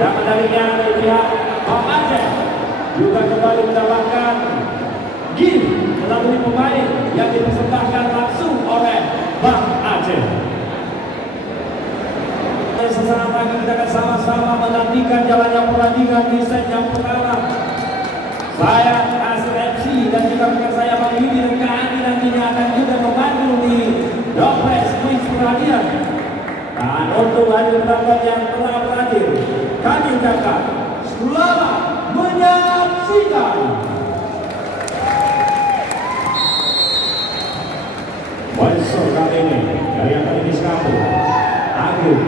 dan medalinya dari pihak Bang Aceh juga kembali mendapatkan gift melalui pemain yang dipersembahkan langsung oleh Bang Aceh. Sesaat lagi kita akan sama-sama menantikan jalannya pertandingan di set yang pertama. Saya Asir MC dan juga rekan saya Bang Yudi dan Kak Andi nantinya akan juga memandu di Dopres Quiz perhatian. Dan untuk hadir penonton yang telah berakhir, kami ucapkan selamat menyaksikan. Bonso kali ini dari Akademi Sekapu Agung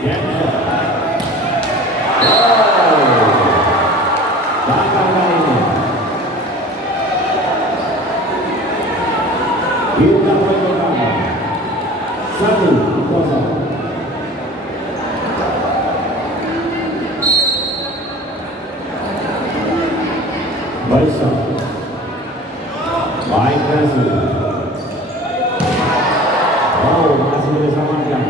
Jensen. Bakal kali ini kita poin pertama 1-0. Bonso baik kasih. Masih bersamakan.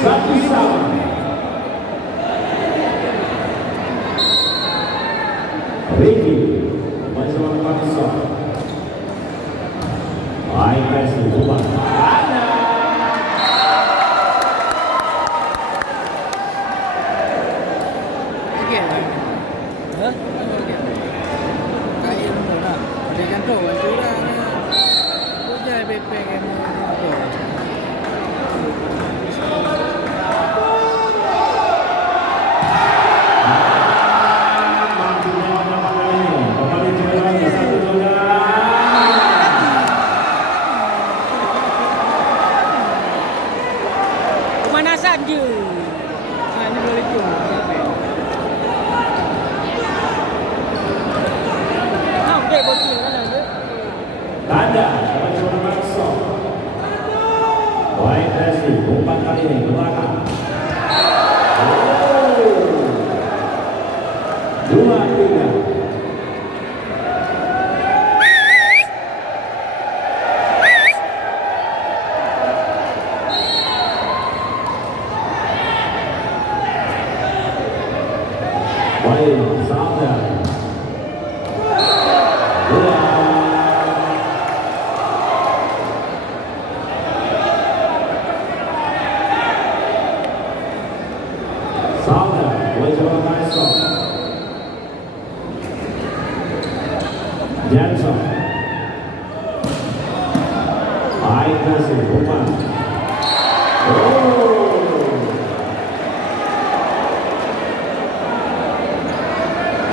Satu sama. Ricky bersama Pakistan. Baik kasih Umar. Pemanasan je. Ini boleh tu. Kau dek bocil kan ada. Tanda cuma makso. Baik Resi, umpan kali ini ke belakang. Dua tiga. Baik, Sabda. Sabda, boleh coba Tyson. Jenson. Baik kasih, umpan.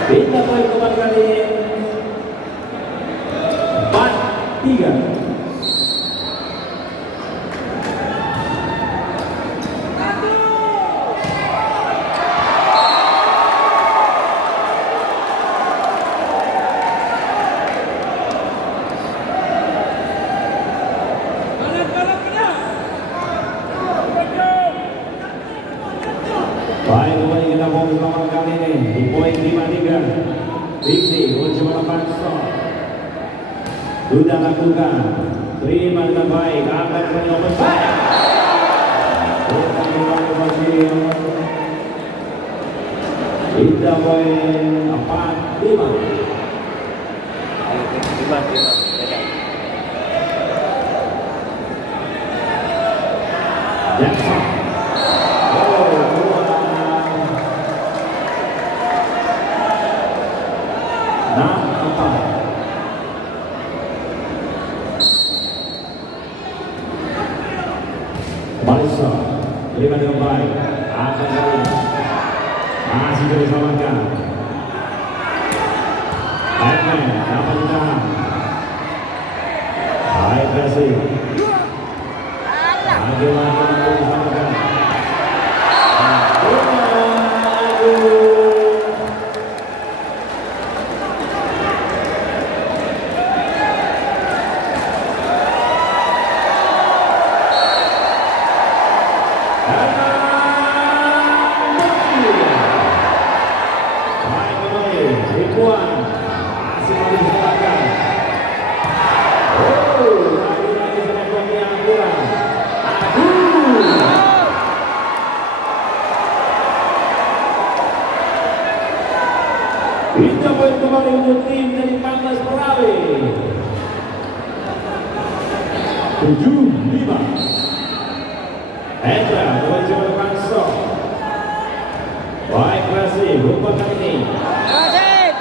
Kita poin kembali kali ini 4-3. Baik, kembali kita mau bersama kali ini di poin 5-3. Biksi mencoba Pakistan sudah lakukan, terima dengan baik, akan menyobat baik. Kita poin 4-5. Jackson. Balsa terima dengan baik, akan kali masih diselamatkan. Batman dapat ditahan. Baik kasih. Bagaimana diselamatkan? Baik Puan masih diserahkan. Lagi-lagi seekor yang kurang. Kita poin kembali untuk tim dari Pampas Perawi. 7-5. Hendra kembali coba depan stop. Baik Rasi, umpan kali ini. Asik.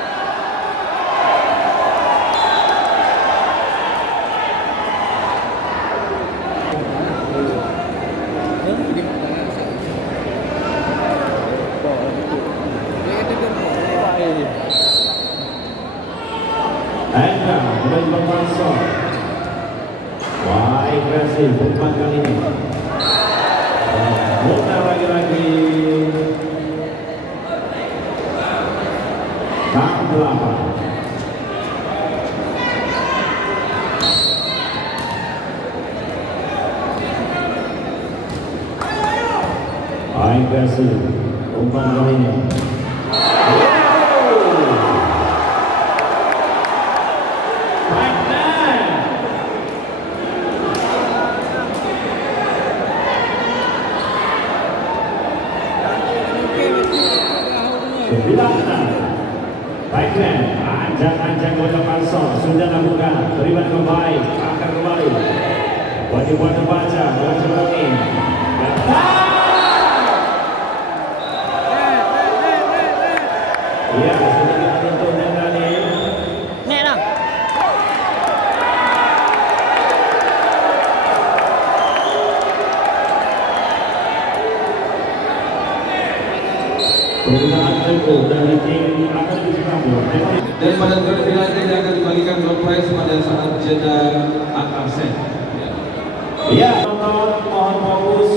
Hendra kembali depan stop. Baik Rasi, umpan kali ini. Mudah lagi-lagi. 6-8. Baik Rasi, umpan kali ini. Baiklah, anjang-anjang kota Pansor sudah lakukan, terima kembali, akan kembali. Wajib buat membaca, wajib lagi. Ya, sudah untuk Nendani. Nek dah. Penggunaan tempo dari tim akan disambung. Dan pada third final ini akan dibagikan door prize pada saat jeda antar set. Ya, teman-teman, mohon fokus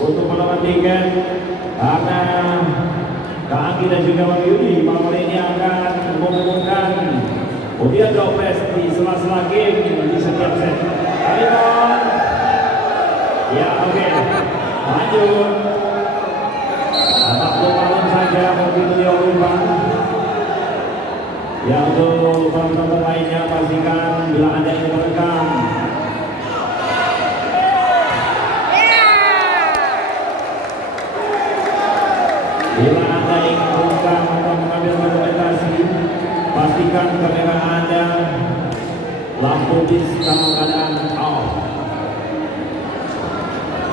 untuk melawan tiket karena Kak Anggi dan juga Bang Yudi malam ini akan mengumumkan undian door prize di sela-sela game di setiap set. Kali on. Ya, oke. Lanjut. Waktu malam saja mobil beliau rumah. Ya, untuk teman-teman lainnya pastikan bila Anda ingin merekam bila Anda ingin merekam atau mengambil dokumentasi, pastikan kamera Anda lampu bis dalam keadaan off.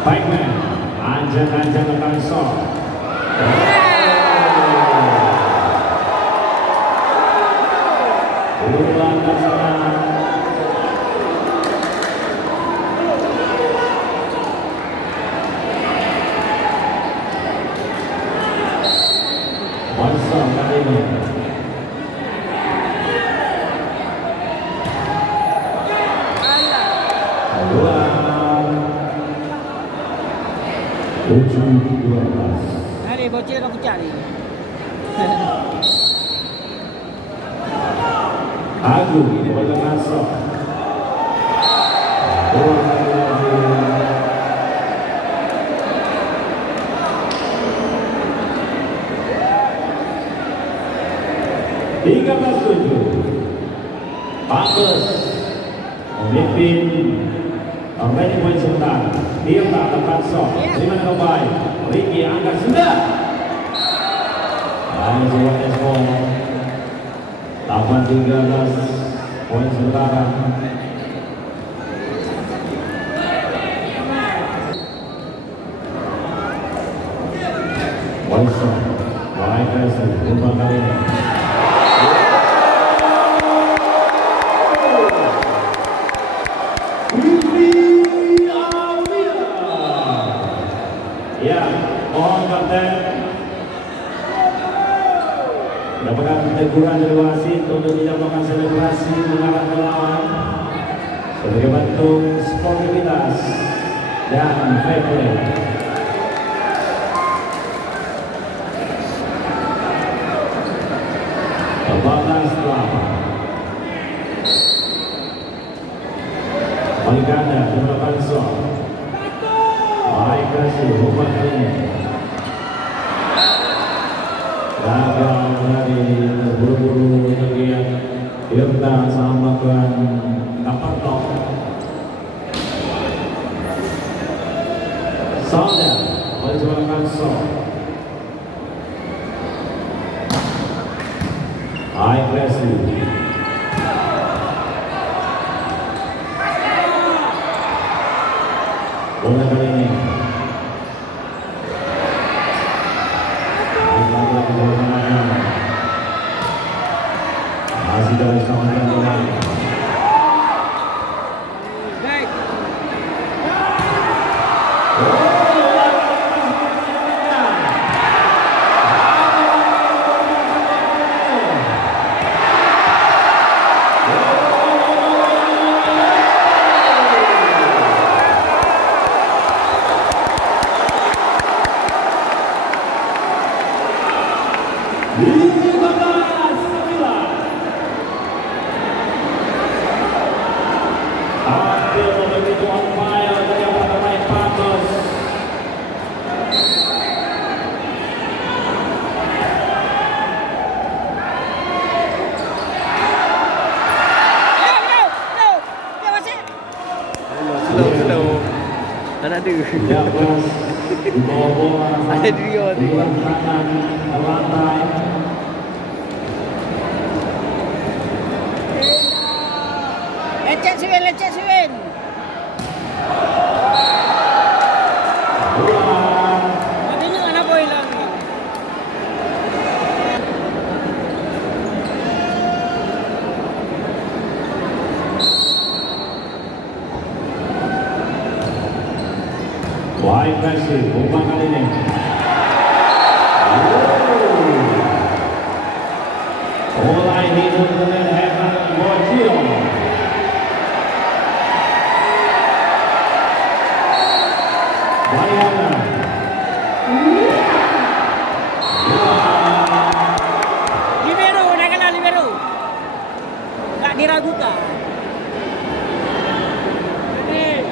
Baiklah, anjang-anjang akan soft. Ulang ke sana. Kosong kali ini. Ulang. 7-12. Hari bocil kau cari. Agung kepada Nasr. Tiga belas 7. Pantes memimpin Randy poin sebentar. Dia tak tepat sok. Terima kembali. Ricky angkat sudah. Hanya jawabnya semua. 8-13 poin sementara. Wilson, baik Resi, umpan kali ini. Ya, mohon kapten mendapatkan teguran dari wasit untuk tidak melakukan selebrasi mengarah ke lawan sebagai bentuk sportivitas dan fair play. Batas 8. Balik ganda jumlah Pansor. Baik kasih umpan kali ini. Gagal dari terburu-buru High pressing. Bola kali ini. Masih dari kawasan bola. Baik. Tampil begitu on fire dari yang pemain Patos. Ya masih. Slow. Tak ada. Jabas di bawah bola. Ada dia tu. Di kanan ke lantai. Lecet Siwin. Bola. Matinya mana boy hilang. Wide passing, umpan kali ini. Bola hidup dengan Evan Bocil. Mariana. Libero, nak kena libero. Tak diragukan. Ini.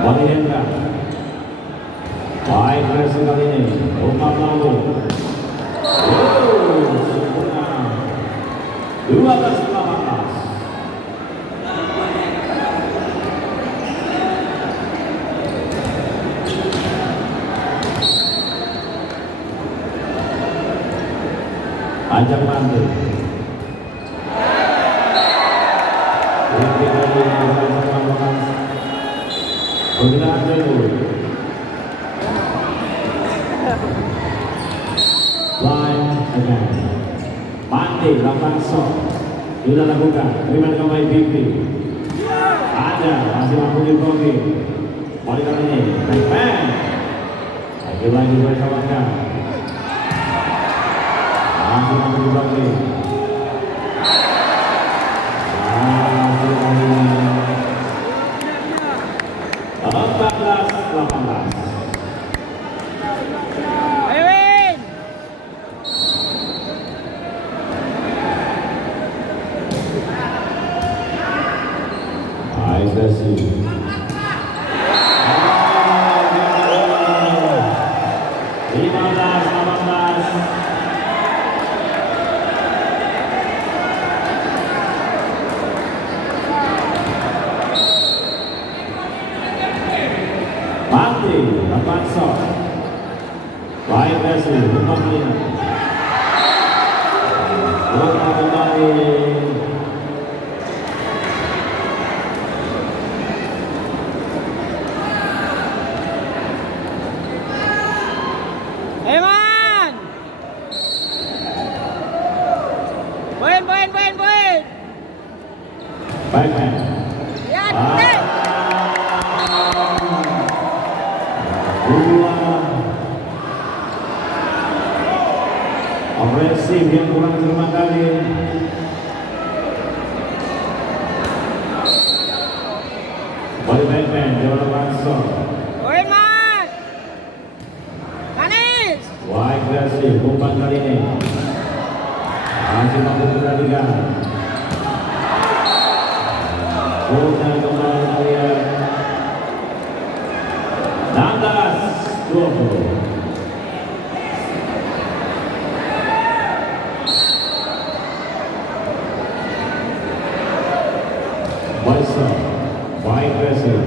Bali Hendra. Wide pressing kali ini. Umpan lalu. Sempurna. 12-18. Ajak bantu. Penggunaan dulu. Line again. Mandi lakukan shot. Sudah lakukan. Terima kembali Bibi. Ada masih mampu diblokir. Kali kali ini. Backman. Lagi berkawankan. Masih mampu diblokir. Masih lagi. 14-18. Ayo Win. High pressing. 15-18. Mati, lakukan shot. Baik pressing, umpan kali ini. Bola kembali. Eman. Boin. Backman. Ya, dek. Dua. Agresif yang kurang terima kali. Balik Backman, jalan langsung. Boin, Man. Manis. Wide agresif umpan kali ini. Masih mampu perhatikan. Punya kembali melihat 16-20. Bison, wide aggressive.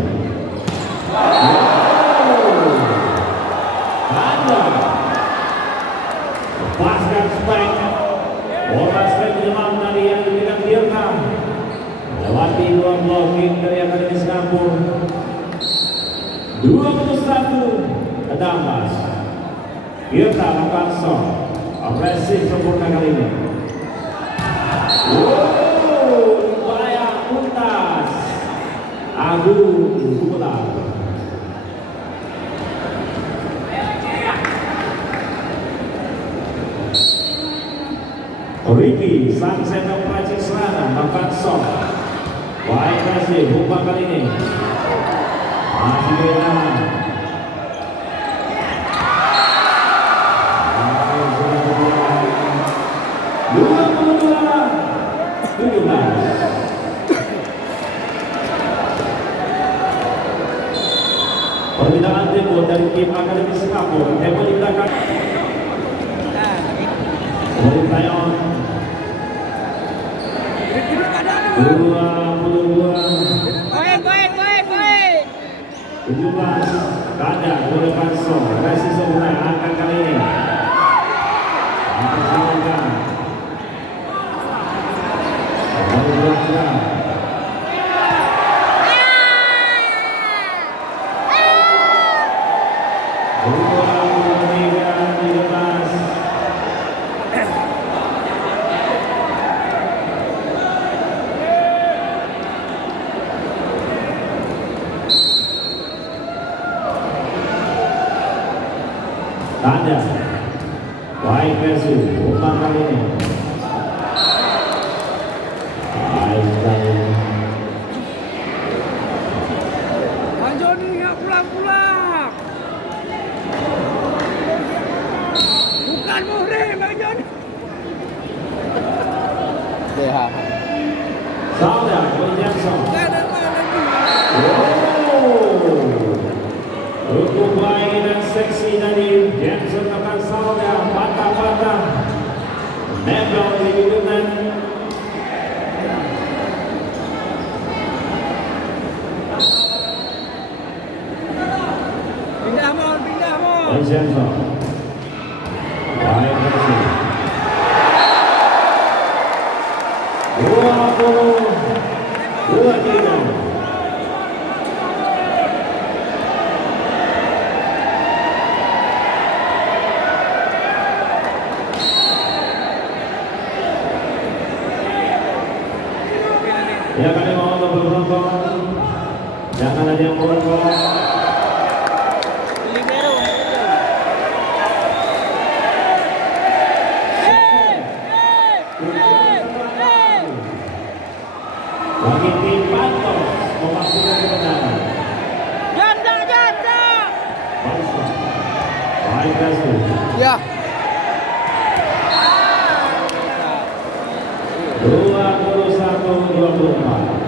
Lepaskan spek. Bola straight menyelam tadi yang diberikan Tirta. Melewati dua blocking dari Akademi Singapura. 21-16. Tirta lakukan shot. Agresif sempurna kali ini. Upaya tuntas. Agung Gumelar. Ricky sang center Peracik Selatan melakukan shot. Baik kasih umpan kali ini. Masih beda. 22-17. Perbedaan tempo dari tim Akademi Singapura. Tempo digunakan. Dari Tayon 22 Poin. 17 Kanda boleh Panso Resi sempurna angkat kali ini Silakan Baru berjalan Tanda baik versi umpan kali ini baik kali Bang Joni nggak pulang. Bukan Muhrim, Bang Joni. Ya. Sauda Jackson cukup baik dan seksi tadi Jackson akan Sauda patah-patah nempel di bidunan Pindah mon. Jackson baik versi 20-23. Ya kami mohon untuk berpenonton. Jangan ada yang berpenonton. Bagi tim Pantos memastikan kemenangan. Janda. Baik kasih. Ya. 21-24.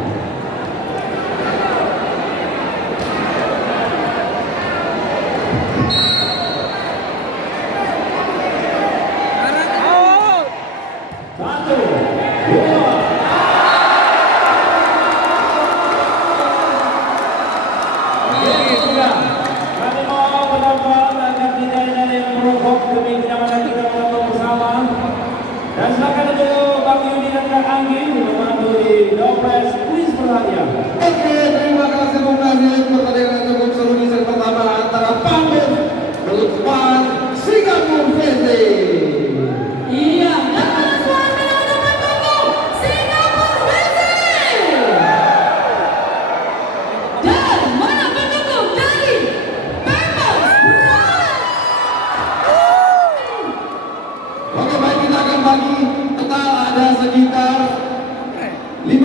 Satu, dua. Kami mau penonton agar tidak ada yang merokok demi kenyamanan kita menonton bersama. Dan silakan dulu Bang Yudi dan Kak Anggi membantu di Dopres Quiz Berhadiah. Oke, terima kasih Bung Nazir. Pertandingan cukup seru di set pertama antara Pamit melawan Singapura VC. Iya, dan suami untuk mendukung Singapura VC. Dan mana pendukung dari Pemkot Oke, baik, kita akan bagi total ada sekitar 15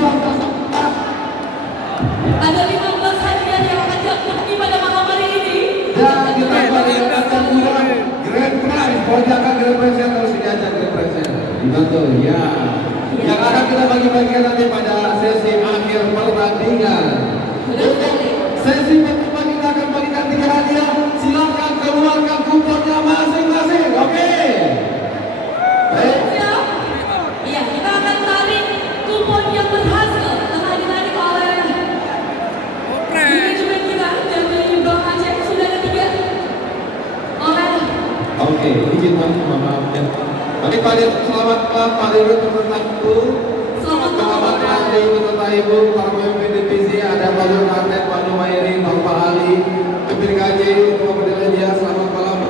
Ada 15 hadiah yang akan jatuh pada malam hari ini. dan kita bagi akan grand prize. Pojok itu ya. Yang akan kita bagi-bagikan nanti pada sesi akhir pertandingan. Betul sekali. Sesi pertama kita akan bagikan 3 hadiah. Silakan keluarkan kuponnya masing-masing. Oke. Baik. Siap? Iya, kita akan tarik kupon yang berhasil telah ditarik oleh manajemen kita dari Bang Aceh. Sudah ada 3 oleh Oke, izin maaf ya. Mari Pak Dir, selamat Pak Dir peserta itu. Selamat Selamat malam. pagi peserta ibu, para pemimpin divisi, ada Pak Nur Arnet, Pak Numairi, Bapak Ali, pemimpin KJ, Bapak Deleja, selamat malam.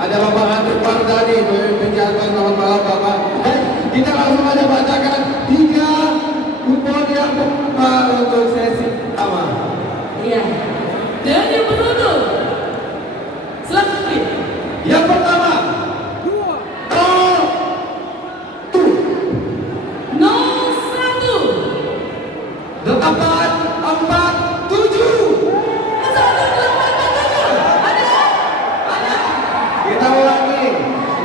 Ada Bapak Andri Pardani, pemimpin Jatwa, selamat malam Bapak. Baik, kita langsung aja bacakan 3 kupon yang untuk sesi pertama. Iya. Dan yang beruntung selanjutnya Yang pertama, 01 847. 1847. Ada? Kita ulangi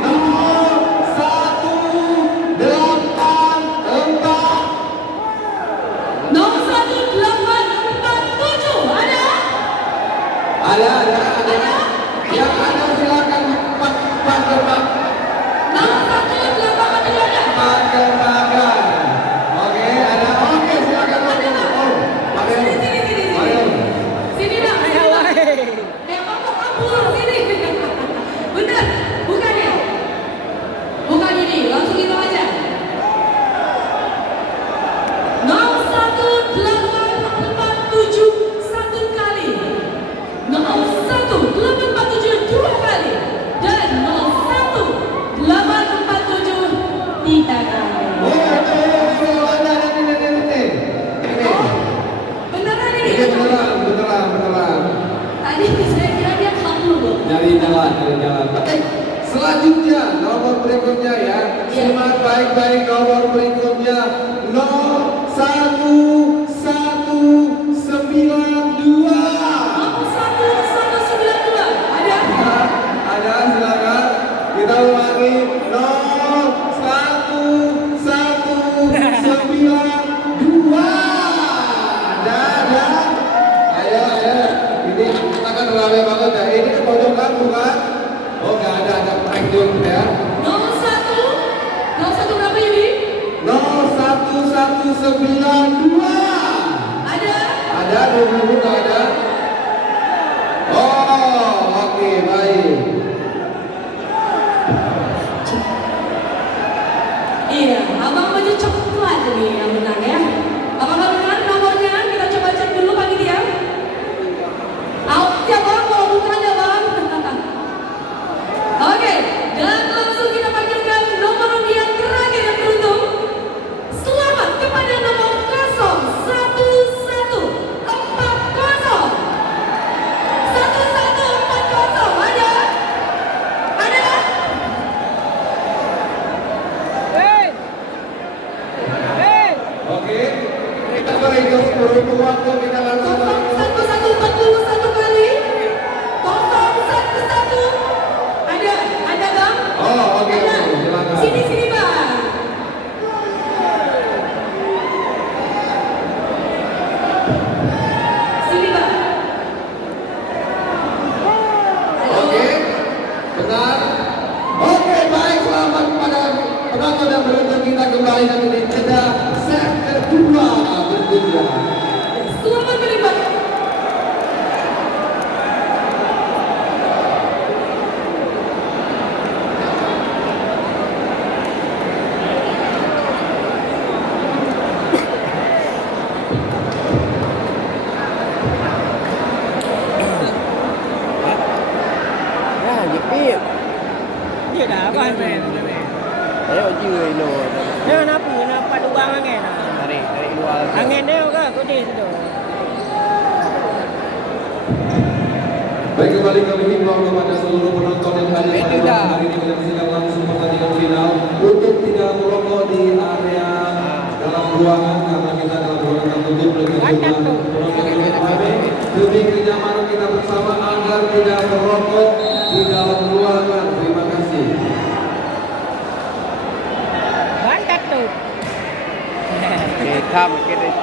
01847. 01847. Ada? Ada. Yang ada silakan Pak Gerbang. 01847 ada? Pak Gerbang. Oke, ada. Oke, silakan. Oh, Mario. Mario. Sini dong. Ayo, wahai. Kamu kabur sini. Bener, bukan ya? Bukan ini, langsung itu aja. 01847 1 kali, 01847 2 kali, dan 01847 3 kali. Ada ini. Beneran ini? Ini beneran. Tadi saya kira dia kabur loh. Dari jalan. Oke, selanjutnya nomor berikutnya ya. Simak baik-baik nomor berikutnya 01192. 01192 ada? Ada, silakan. Kita ulangi 01192. Ada. Ayo. Ini kita kan rame banget ya. Ini pojokan bukan? Oh, nggak ada prank juga ya. 01 berapa ini? 01192. Ada? Ada 20 nggak ada? Oh, oke, baik. Iya, abang baju coklat nih yang menang ya. Apakah benar nomornya? Kita coba cek dulu panitia. Out ya bang, kalau bukan ya bang. Oke, dan langsung kita panggilkan nomor yang terakhir yang beruntung. Selamat kepada nomor 011140. 1140 ada? Ada? Oke, kita beri beruntung waktu kita langsung. 1141 kali. 011. Ada bang? Oh, oke, Ada. silakan. Sini bang. Sini bang. Oke, benar. Oke, baik, selamat kepada penonton yang beruntung. Kita kembali nanti di jeda set kedua berikutnya. Selamat menikmati. Jepit. Dia dah apa men? Ayo cuy lo. Dia kenapa lubang angin? Tarik luar. Angin dia ke kudis tu. Baik, kembali kami himbau kepada seluruh penonton yang hadir pada malam hari ini menyaksikan langsung pertandingan final untuk tidak merokok di area dalam ruangan karena kita dalam ruangan tertutup dan kita penonton yang kami demi kenyamanan kita bersama agar tidak merokok di dalam ruangan. Terima kasih. Sama kita itu.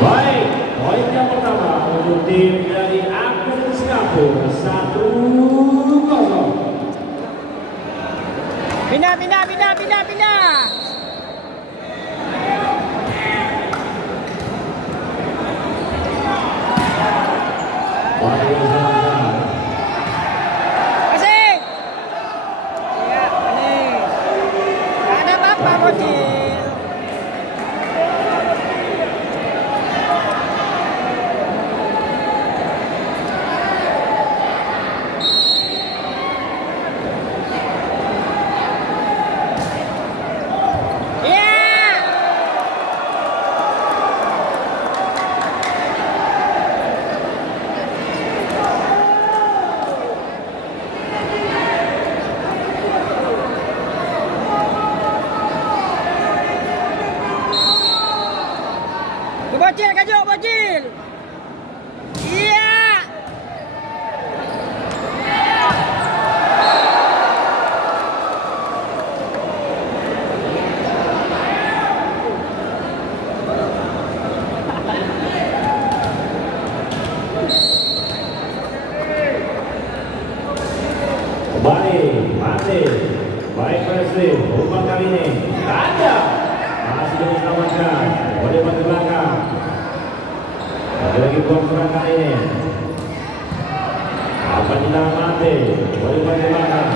Baik, poin yang pertama untuk tim dari Akademi Singapura 1-0. Pindah, pindah, pindah, pindah, pindah. Kasih. Ya, manis. Tak ada apa-apa, bocil. Bocil, kajuk, bocil. Iya. Kembali, mati. Baik Wesley, umpan kali ini. Ada. Masih diselamatkan. Boleh bantu belakang. Lagi buang serang kali ini. Apa tidak mati? Boleh bantu belakang.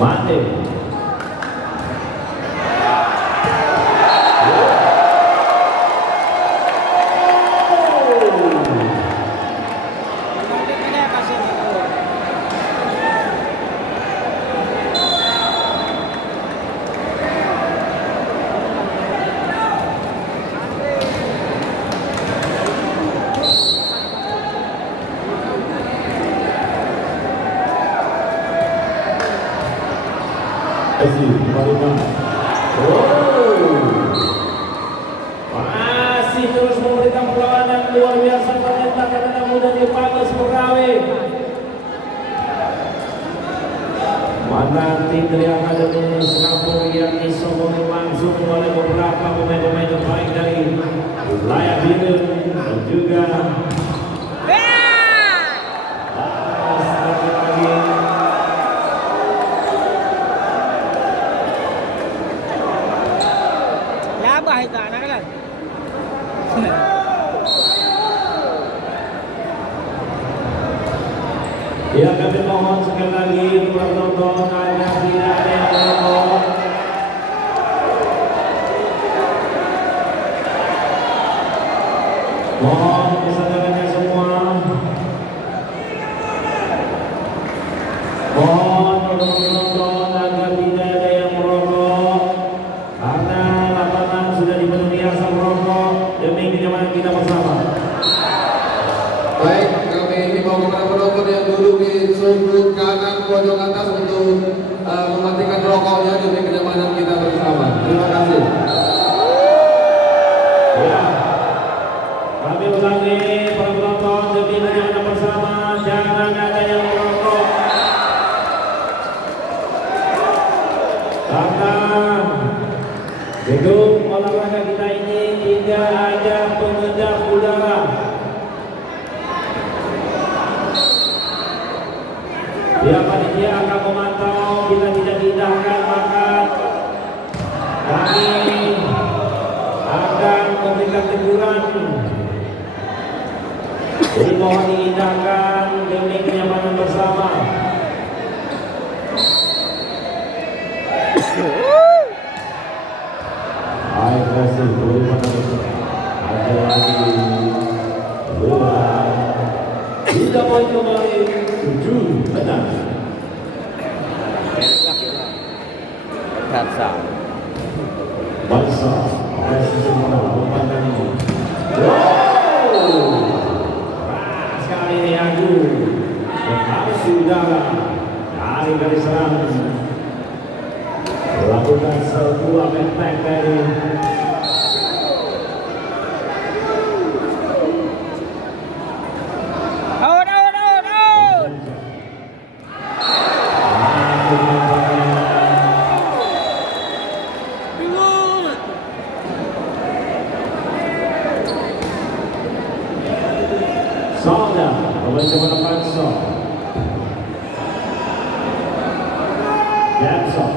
Mati. Pindah, kasih. Masih terus memberikan perlawanan luar biasa pada anak muda di Pagas Perawi. Mantan tim dari Akademi Singapura yang disokong langsung oleh beberapa pemain-pemain terbaik dari wilayah Biren dan juga Labah itu anak kan. ya kami mohon sekali lagi untuk penonton agar tidak ada yang merokok. Mohon kesadarannya semua. Mohon untuk penonton agar tidak ada yang merokok karena lapangan sudah dipenuhi asap rokok demi kenyamanan kita bersama. Baik, kami himbau kepada penonton yang duduk di sudut kanan pojok atas untuk mematikan rokoknya demi kenyamanan kita bersama. Terima kasih. Ya, kami ulangi para penonton demi kenyamanan bersama, jangan ada yang merokok. Karena gedung olahraga kita ini tidak ada pengedap udara. Pihak panitia akan memantau bila tidak diindahkan maka kami akan memberikan teguran. Jadi mohon diindahkan demi kenyamanan bersama. Baik, terima kasih. Ada lagi. Bangsa Operasi semua umpan ini. Wow, keras sekali ini Agung. Berharus di udara dari garis serang. Melakukan sebuah mentek dari Out, out, out, out. Salda, pemain Bangsa. Jackson.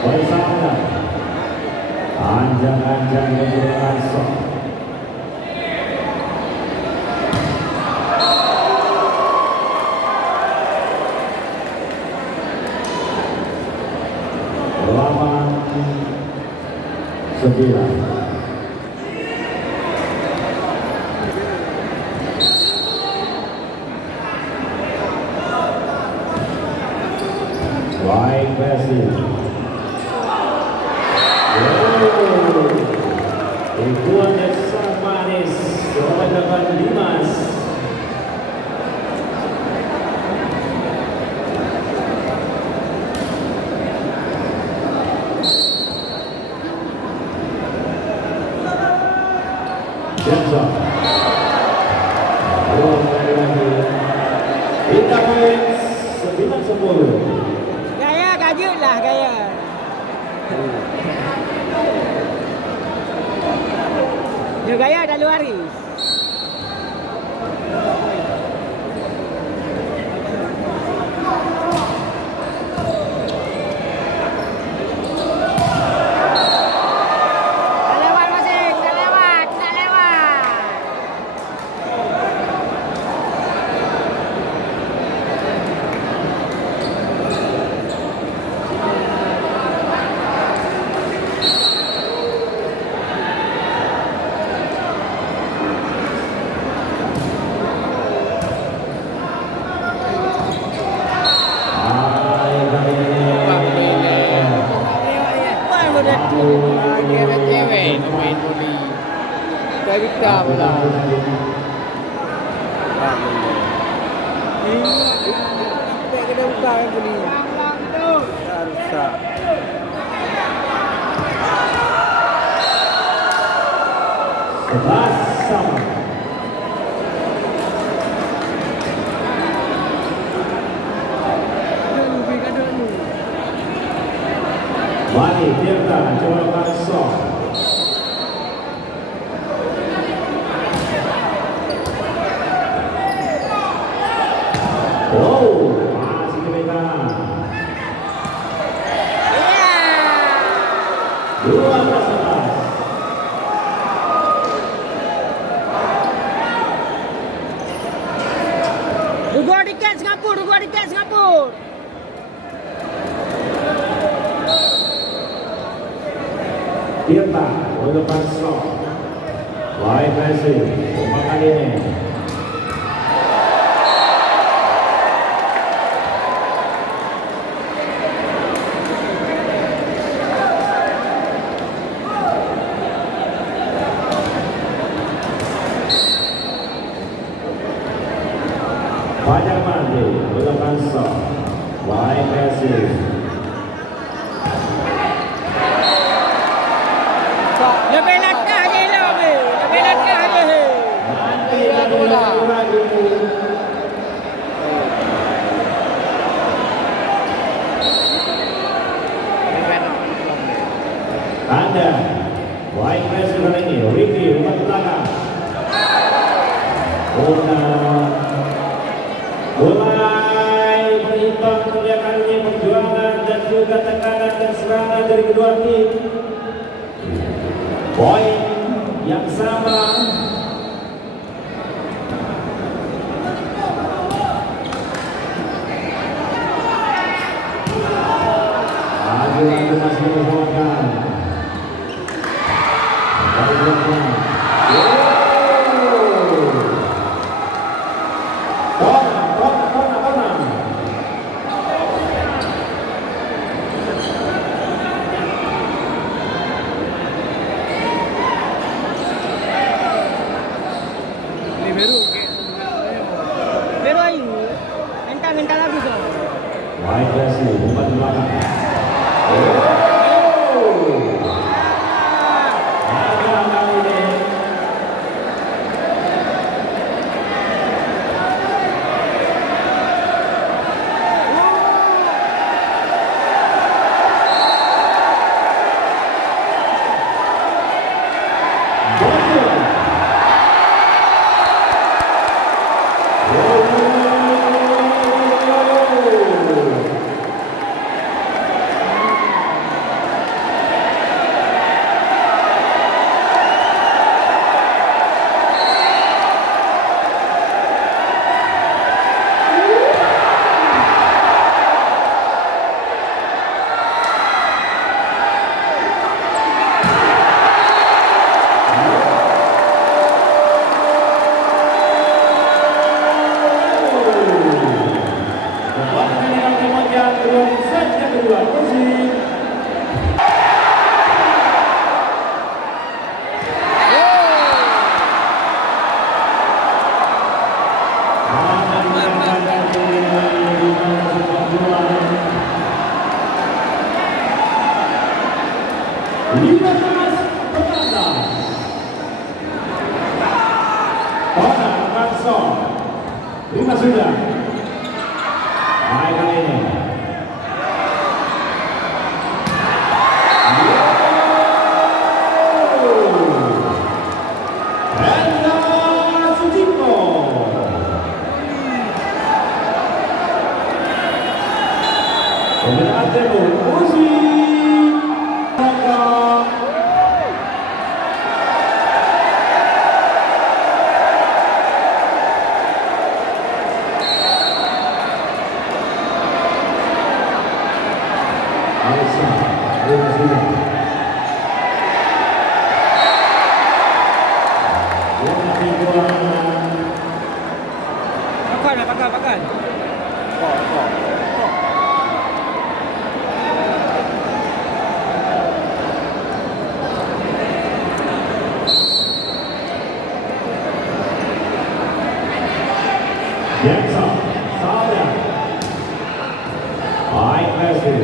Bersama anjang-anjang untuk Bangsa. Sembilan. Baik Messi. Itu ada sang manis. Dapat Dimas. Jackson. Kita main 9-10. Gaya kajut lah gaya. Dia gaya dah luaris. Tak lewat Masing, tak lewat, tak lewat. Kira cewek main voli. Tak bisa pula. Tak kena buka yang voli. Tak rusak. Sebelas sama. Mari Tirta coba Bangsa. Oh, masih kita. Dua belas. Dua tiket Singapura, dua tiket Singapura. Tirta untuk Bangsa. Baik Messi, umpan kali ini. Banyak mandi untuk Bangsa. Baik Messi. Lebih langkah je lah, lebih langkah je. Mandi lagi. Anda, baik Messi kali ini. Ricky, umpan ke belakang. Mulai berimbang terlihat kali ini perjuangan dan juga tekanan dan serangan dari kedua tim. Poin yang sama. Lagi masih bersamakan. Corner Ransol. 5 sudah. Baik kali ini. Hendra Sucipto. Pembinaan Timur Uzi Raka. Pakai. Jackson, Sada. Baik Messi.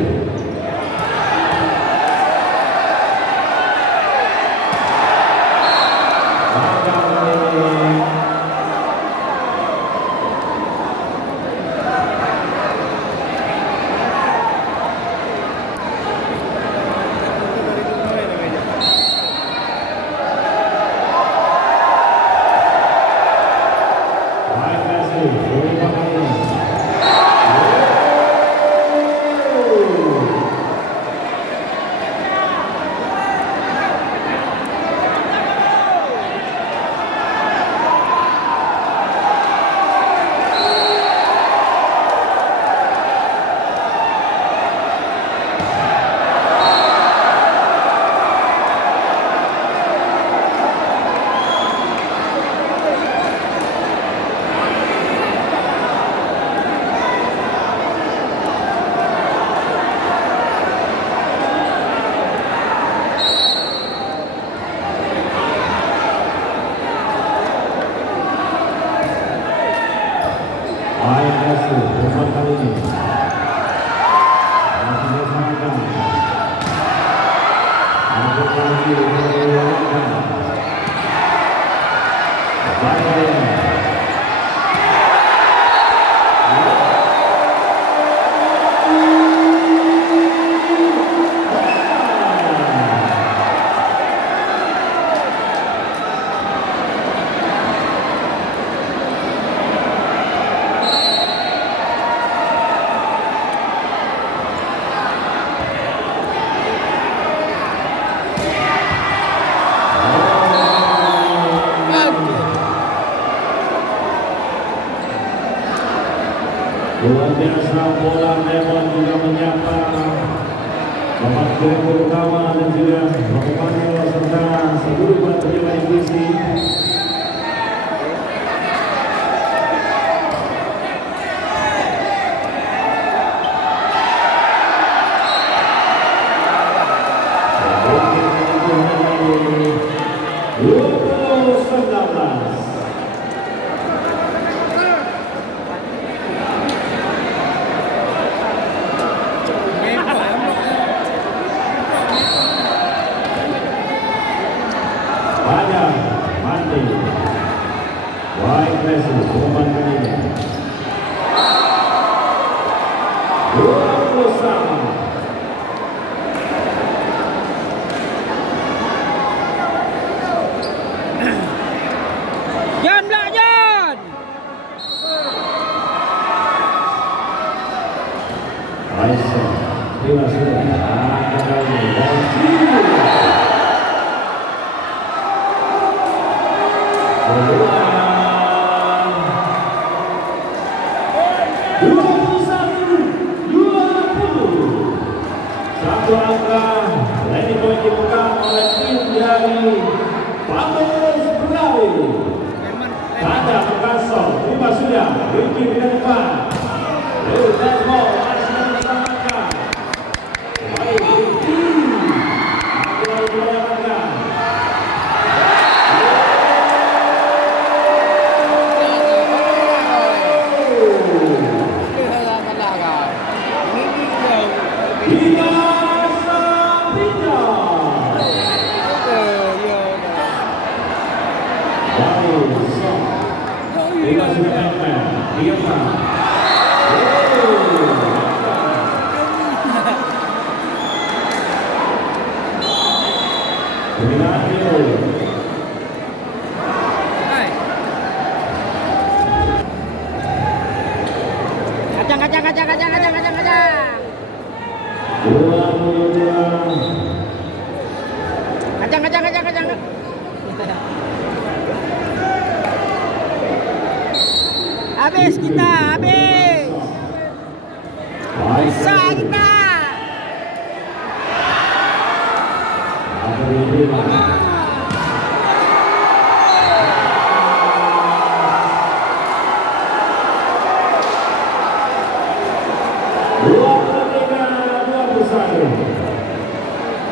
Luar biasa bola Lemon juga menyapa Bapak Direktur Utama dan juga Bapak Panel serta seluruh penerima divisi. Baik Messi, umpan kali ini 20 sama. John Black John. Aisyah, terima kasih. Satu angka Lady Boy dibuka oleh tim dari Pampus Berawi. Tanda Makassar, 5 sudah, Ricky di depan. Let's go, Arsenal diselamatkan. Baik, Ricky. Akhirnya diselamatkan. Because of the Batman, the Hai. Kacang, kacang, kacang, kacang, kacang, kacang, kacang. Kacang, kacang, kacang, kacang. Habis kita, habis. Bisa kita.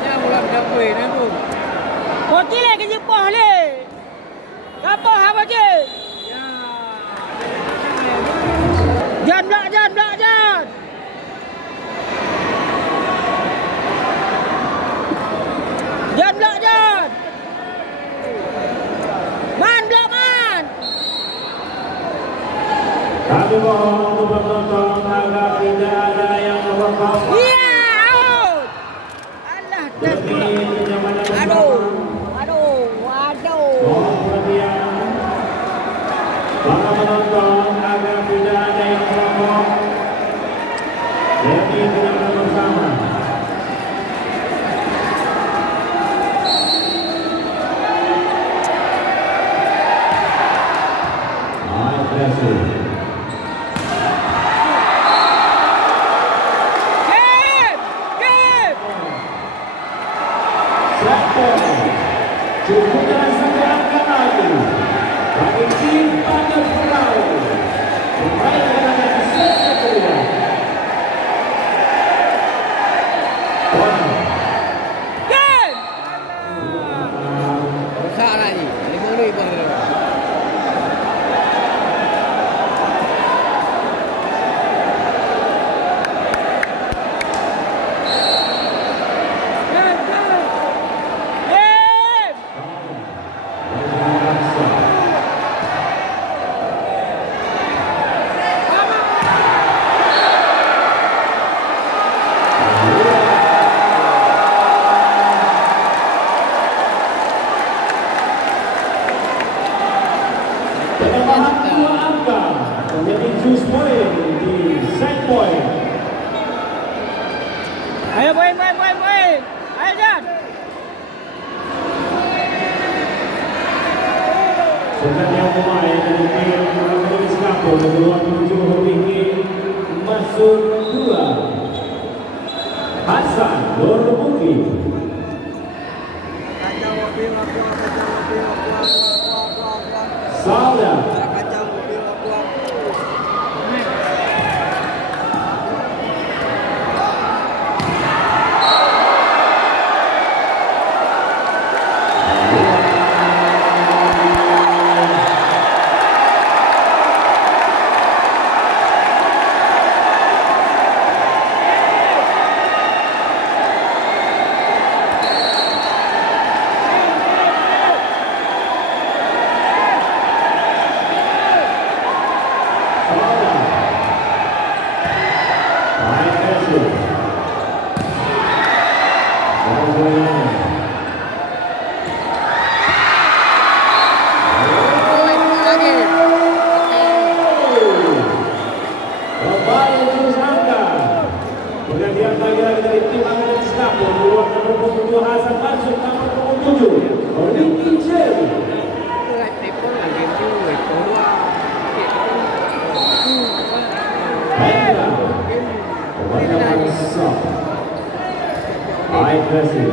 Jangan ulang dapur nanti. Koti le ke Jepang le. Kapal apa je? Jan blak, jan blak, jan. Jan blak, jan. Man blak, man. Kami mohon untuk penonton agar tidak ada yang melakukan Iya, out. Alah, dah pula. kenyamanan bersama. Aduh, aduh, waduh. Mohon perhatian para penonton agar tidak ada yang merokok demi kenyamanan bersama. Agresif. Game, game. Cukup dengan satu angka lagi bagi tim Bandar Perahu. Pemain yang ada di set kedua. Game. Rosak lagi. 5 menit pun kena. Game. Penambahan 2 angka menjadi juice point di set point. Ayo main, main, main, main. Ayo Jan. Setiap pemain dari tim Majelis Kampung kedua menuju memiliki masuk 2 Hasan Dormuki. Kacau mobil, kacau mobil, Salda kacau mobil, kembali terus angka. Pergantian lagi dari tim Majelis Kampung keluar nomor punggung 2 Hasan masuk nomor punggung 7 Ricky Jerry. Hendra kepada Mansur. Agresif.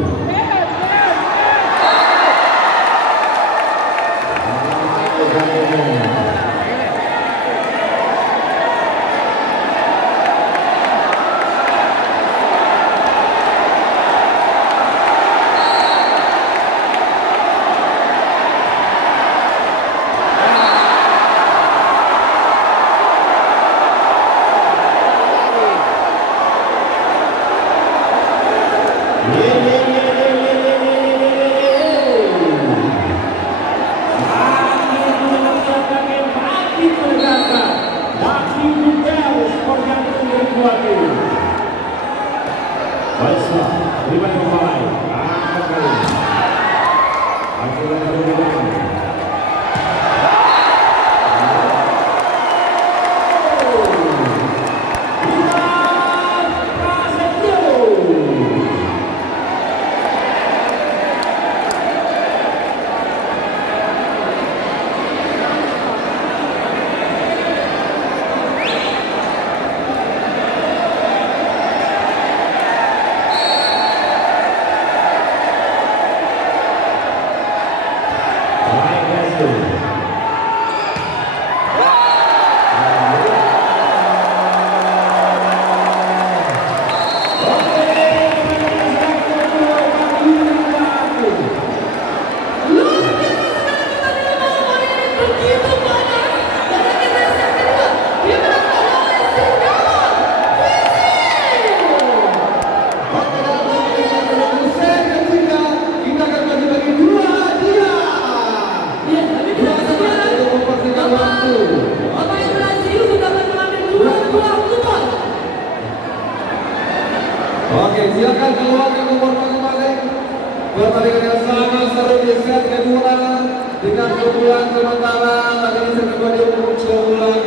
Pertandingan yang sangat seru di set kedua dengan keunggulan sementara tadi di set kedua dia keunggulan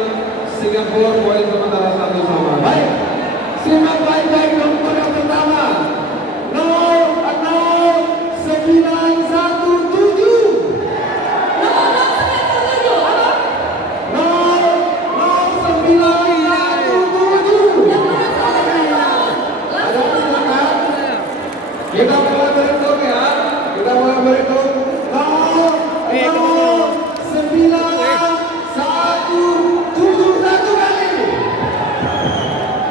Singapura poin sementara 1-1. Baik, simak baik-baik nomor yang pertama 0-0-9-1-7. Kita mulai berhitung ya. Kita mulai berhitung 0-9-1-7 kali.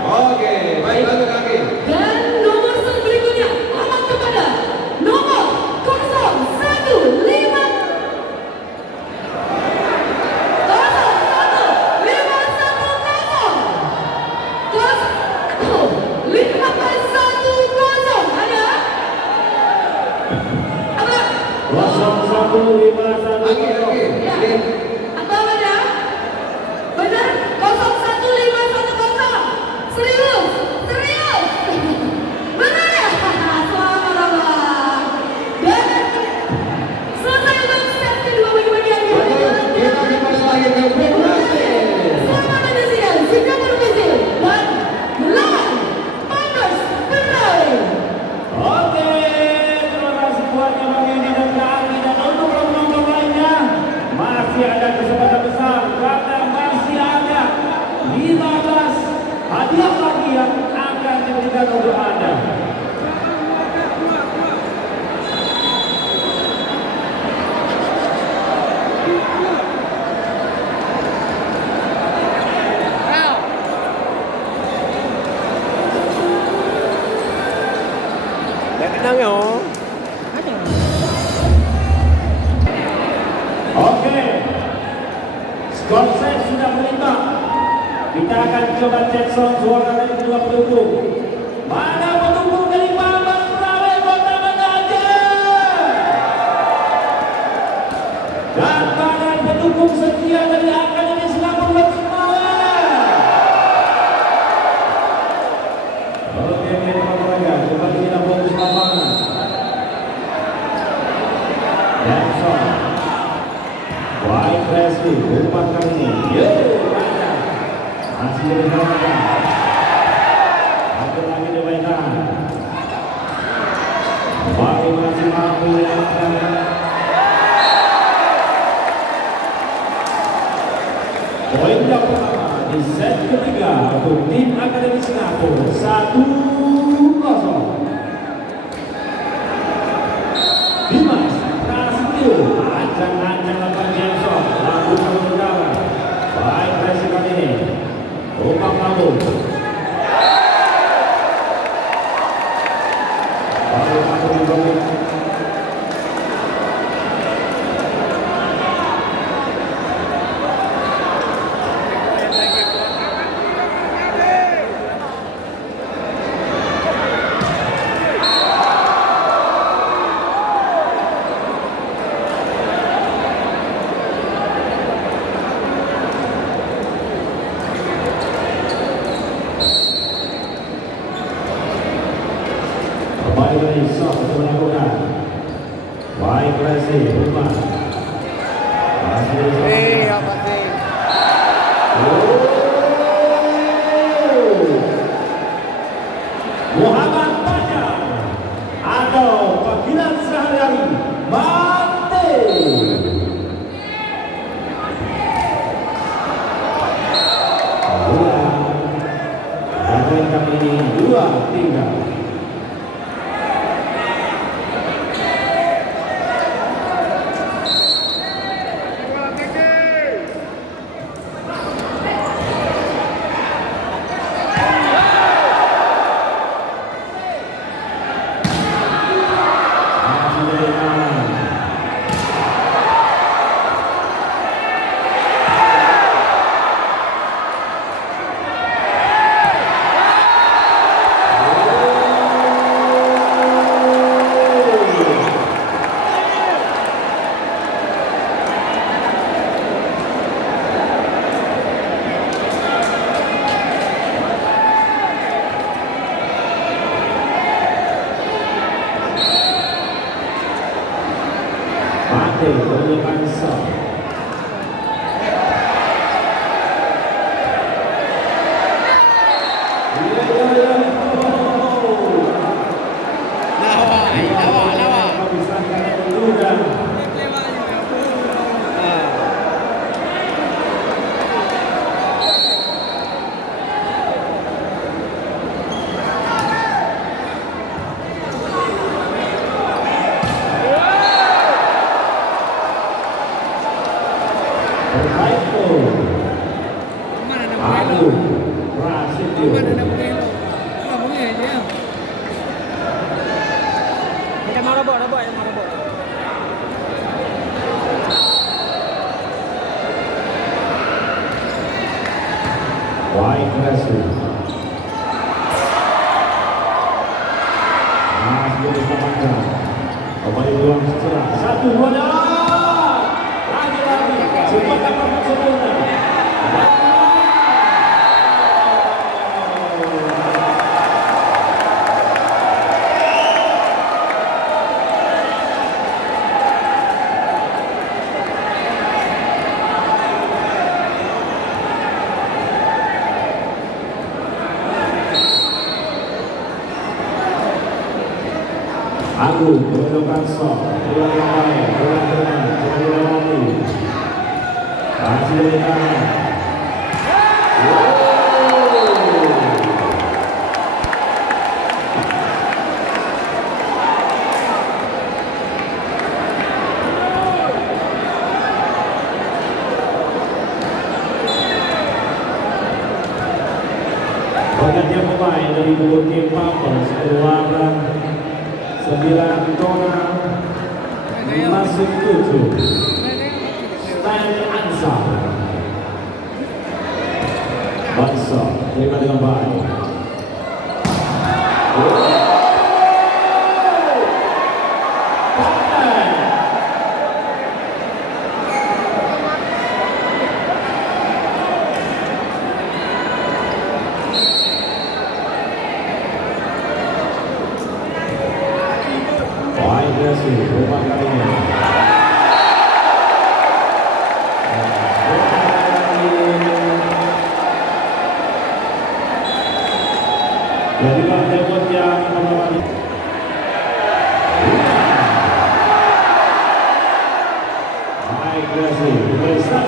Oke, baik satu kaki. Dan nomor set berikutnya akan kepada nomor 015 ada apa? 0151. Lagi. Ya. Apa ada? Benar? 01510. Serius? Benar ya? Selamat abang. Dan selesai untuk set kedua bagi-bagi yang Kita kembali lagi ke Brazil. selamat menyaksikan Singapura Brazil dan melawan Pandas Brazil. Oke, terima kasih buatnya Bang Yudi dan Kak Anggi. Dan untuk penonton lainnya masih ada kesempatan besar karena masih ada 15 hadiah lagi yang akan diberikan untuk Anda. Dah kenang yo. Oke, skor set sudah berimbang. Kita akan coba cek sound suara dari kedua pendukung. Mana pendukung dari Bambang Perawe Kota Banda Aceh? Dan mana pendukung setia dari Akademi Singapura Perawe? Oke, teman-teman, coba kita fokus lapangan. Jackson, White Leslie, umpan kali ini. Masih bersama. Satu lagi dimainkan. Masih mampu poin yang pertama di set ketiga untuk tim Akademi Singapura 1-0. Dimas Prasetyo ancang-ancang lakukan Jackson lalu mengendara. Baik versi kali ini umpan lalu kembali dari Sok untuk melakukan. Baik versi umpan. Masih dari Apa sih? Muhammad Fajar atau panggilan sehari-hari Mate. Dan kali ini 2-3. Ate menunjukkan sok. Lawa. Bisa kalian dulu dan Berbaiko Mana ada Aduh Bugelo? Prasetyo Mana ada Bugelo? Nggak boleh aja. Ada mau robot, ada mau robot. Baik Messi masih diselamatkan kembali ruang secerah 1-2 lagi cepat dapat sempurna. Agung menunjukkan sok ulang kembali ulang tengah jadi lewati masih dari kanan. Pergantian pemain dari Bogor Tim Pampers keluaran 9 Tona masuk 7 Stanley Ansar Bangsa terima dengan baik. Baik Messi berulang kalinya. Jadi partai buat yang mengalami baik Messi beri 1-2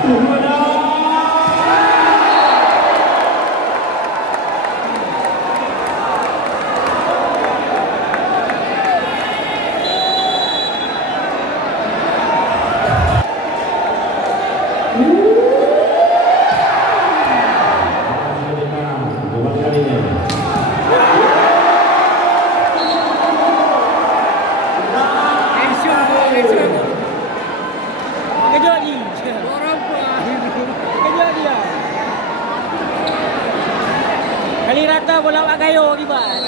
berulang kalinya. Action. Kejut ni. Orang apa? Kejut dia. Kali rata bola awak gayo kibat.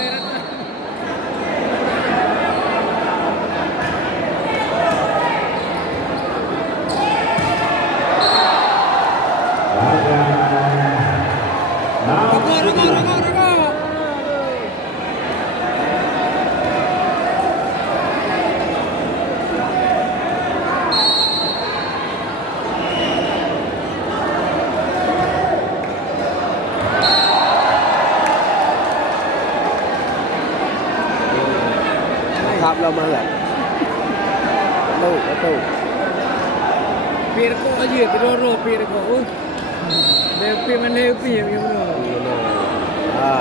Rokok. Khắp đâu mà lại. Đâu. Pirko aja, Piroro Pirko. Lepi mana lepi yang mana?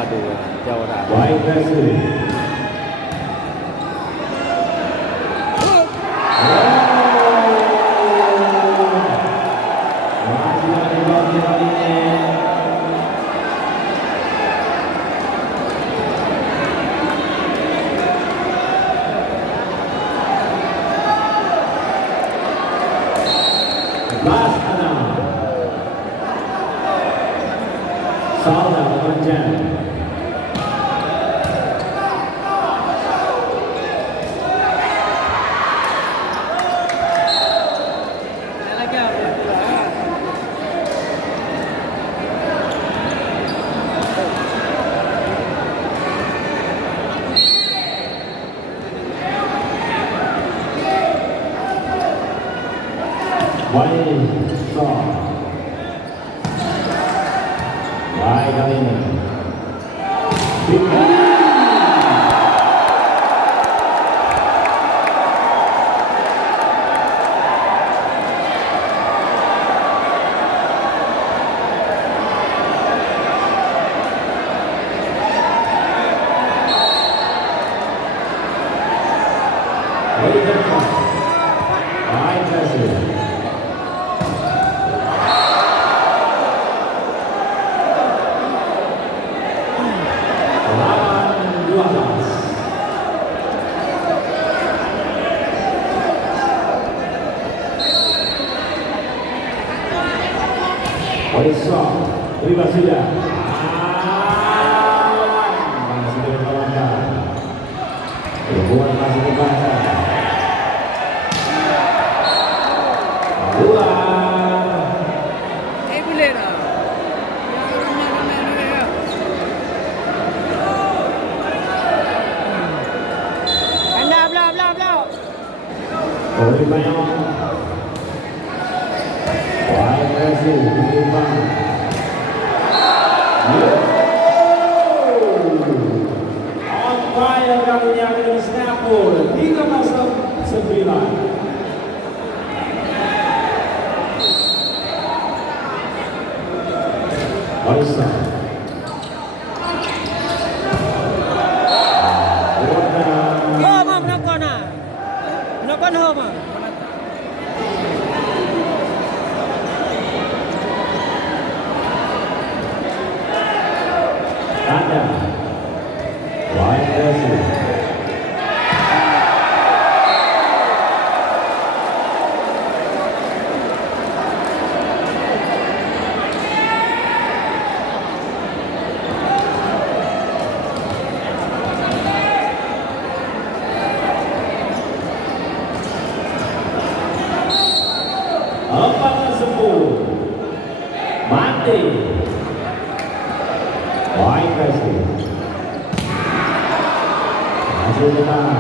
Aduh, jauh dah. Baik Messi. Masih ada bagi kalinya. Last enam. Salda Panjang. Lagi apa? Baik, stop. Baik kali ini. Baik, kasih. Oisa, terima sudah. Masih berkawan. Berbuat masih berbaca. boleh dah. Yang remeh-remeh ni ya. Anda belah. Oleh banyak. Wah, kasih ditimbang. On fire kali ini akan Snapple 13-9. Oisa. Home menakon ah. Menakon home. Ada. Wide receiver. Mati. Wide receiver. Masih depan.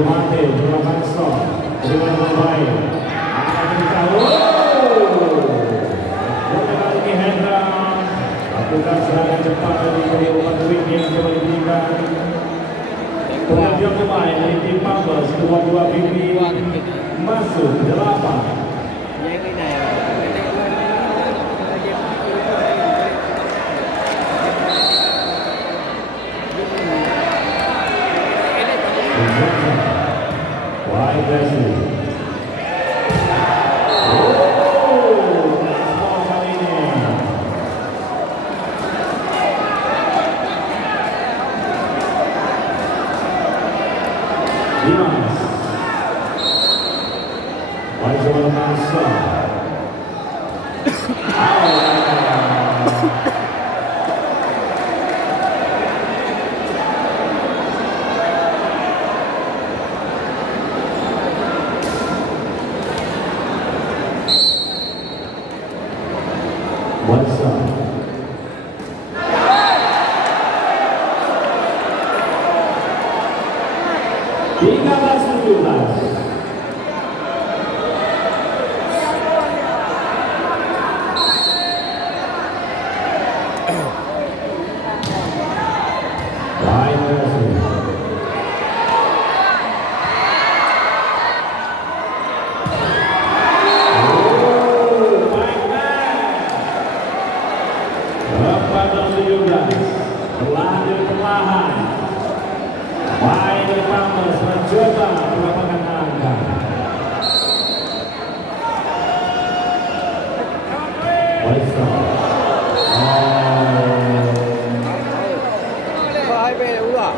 Mati, melakukan stop. Dengan baik. Akan dikawal. Kali ini Hendra lakukan serangan cepat dari umpan wing yang coba diberikan. Pengajuan pemain dari tim Pambas kedua-dua pimpin masuk 8. Wide receiver. Small kali ini. Dimas. Wide receiver Oyster. Hai be ulah.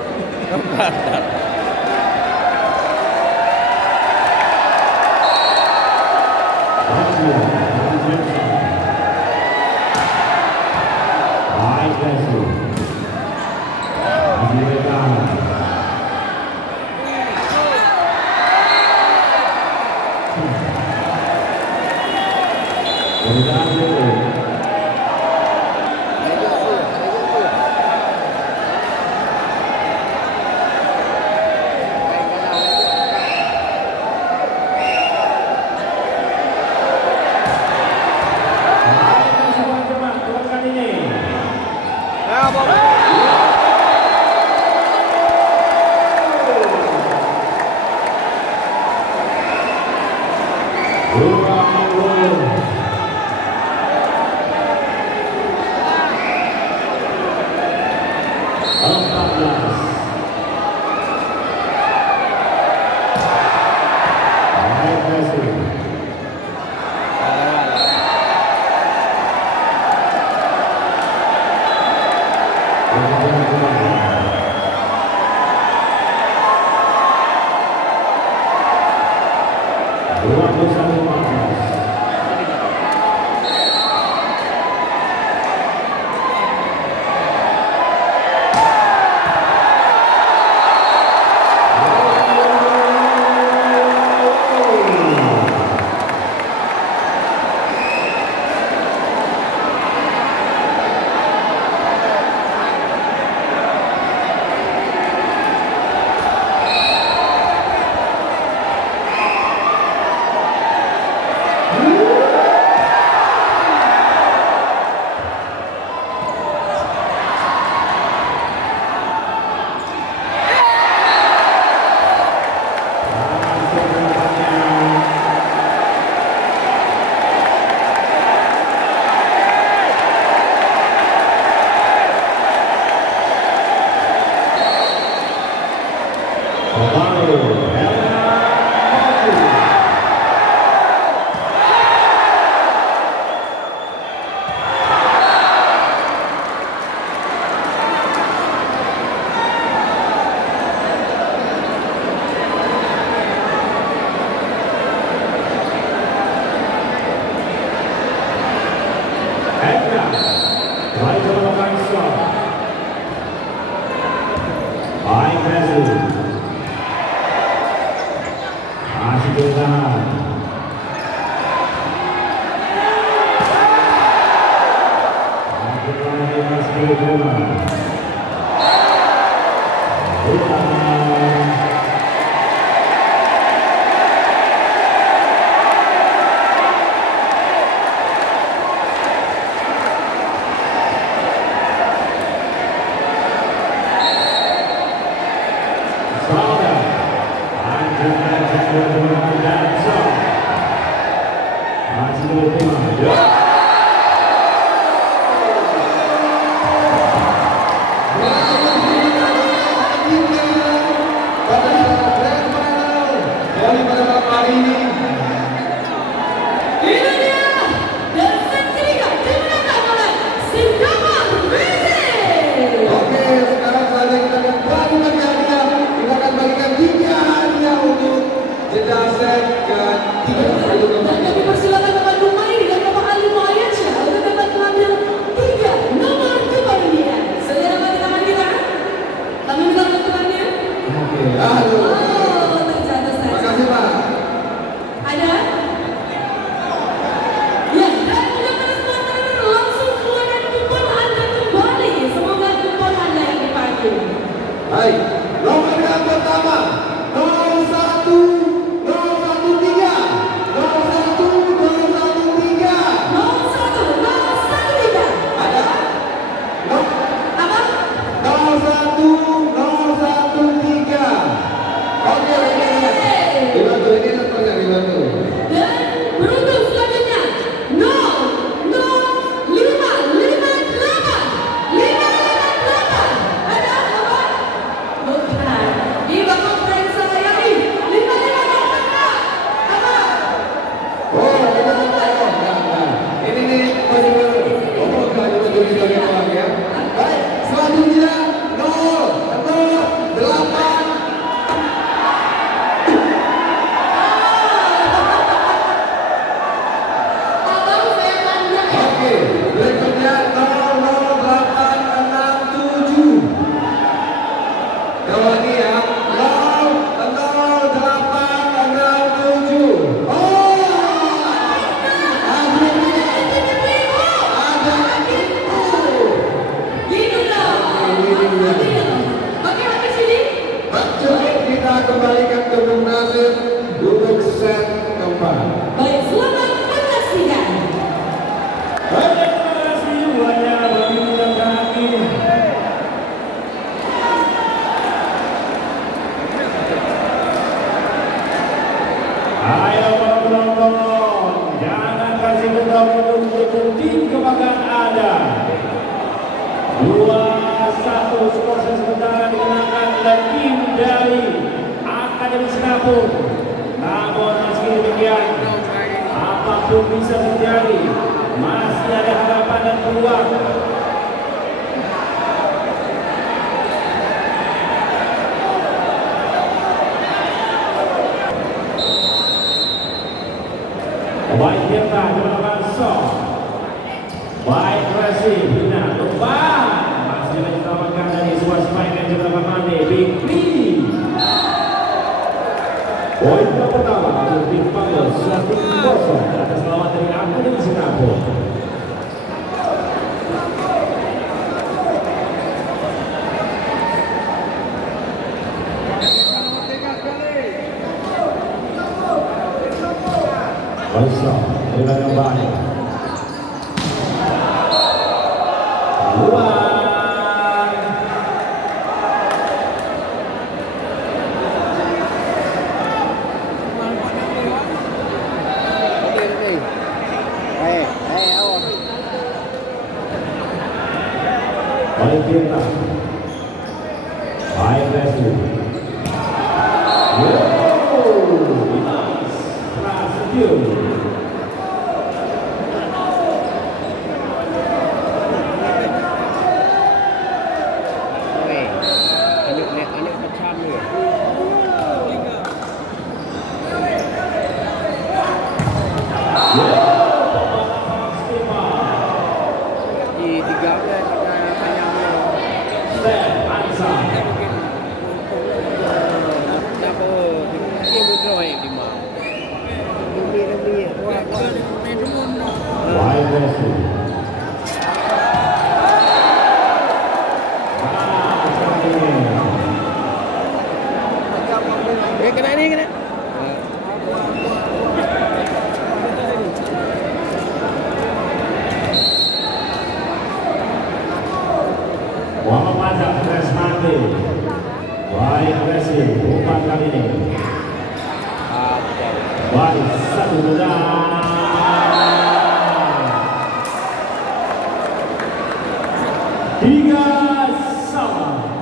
baju oh baju kita memang ya. Baik, selanjutnya 0-8. Abang saya tanya ya. Oke, berikutnya 00867. Kalau ini ya 00867. Oh, ada itu. Gitu dong. Oke, habis ini. Betul, kita kembalikan ke Bung Nasir untuk set keempat. Baik, selamat menyaksikan. Baik, terima kasih semuanya bagi yang kami. Ayo para penonton, jangan kasih kendor untuk tim kebanggaan Anda. 2-1 skor sementara dikenakan oleh tim dari Akademi Singapura. Namun meski demikian, apapun bisa terjadi, masih ada harapan dan peluang. Baik Tirta, Jemaah Sok. Baik Rasim, Bina, Tumpah. Masih diselamatkan dari sebuah spike Jemaah Mane, Bikri. Poin pertama untuk tim Panggung 1-0 atas lawan dari Akademi Singapura. Baiklah, terima kembali. Luar. Baik kita. Baik Resu. Dimas Prasetyo. Anak macam ni. Di tiga belas panjang ni. Siapa? Dia berdoa di mana? Lebih. Wah. Baik Resu. Kena ni kena. Muhammad Pajak Tresmati. Baik Resu, umpan kali ini. Baik, satu menang. Tiga sama.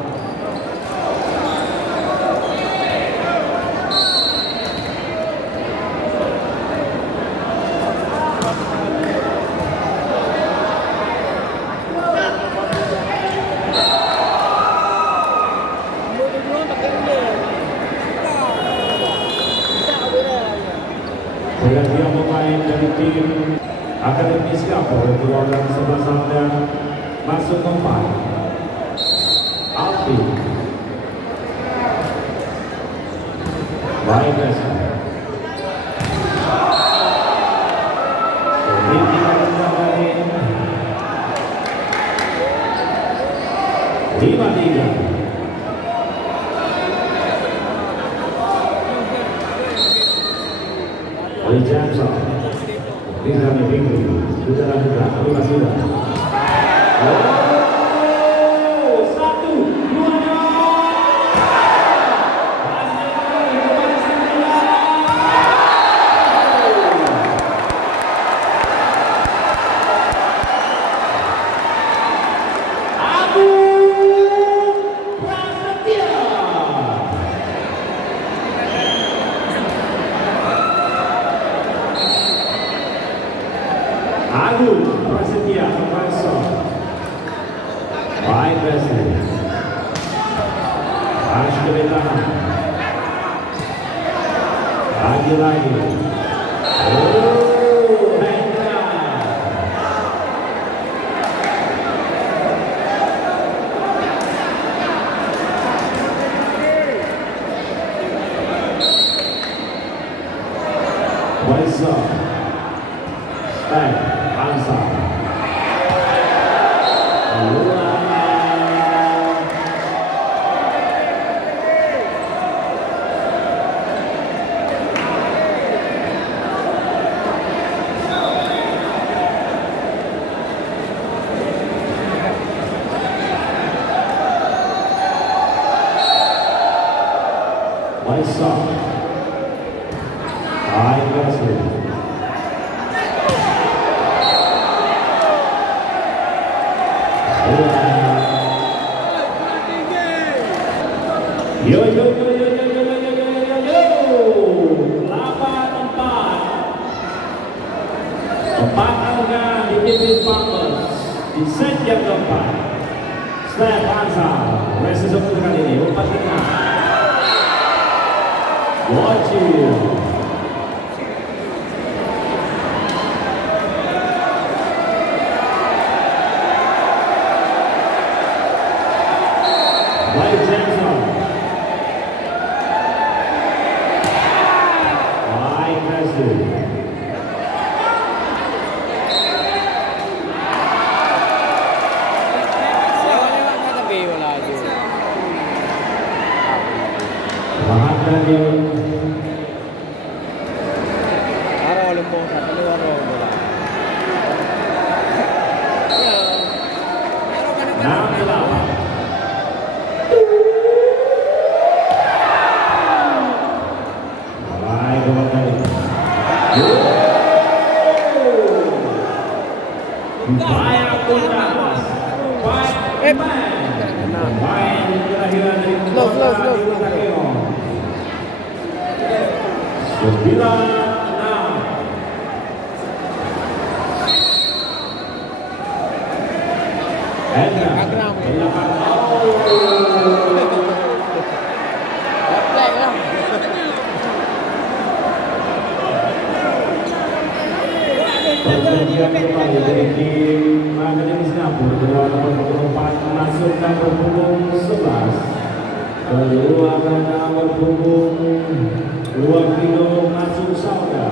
Pergantian pemain dari tim Akademi Singapura keluarga sebelah Anda masuk keempat. Alfi. Baik guys. Lima tiga. Oleh Jackson, Rizal Bingri, sudah lakukan, terima sudah. Oh, 1-2. Agung Prasetya Praso. Baik Prasetya. Harus bertahan. Lagi. Oh, Hendra. Waisa. Step, Hansa. Waisa. Baik Prasetya. Yo. 8-4. 4 angka di David Farmers di set yang keempat. Step Hansa, rest sesuatu kali ini umpan tengah. Wajib. White Jameson. White Presley. Mahatma Araw lumpong sa kaluwaro bola. Perjanjian kembali dari tim Akademi Singapura kedua nomor 24 masuk nomor punggung 11 kedua nomor punggung 2 kilo masuk Sauda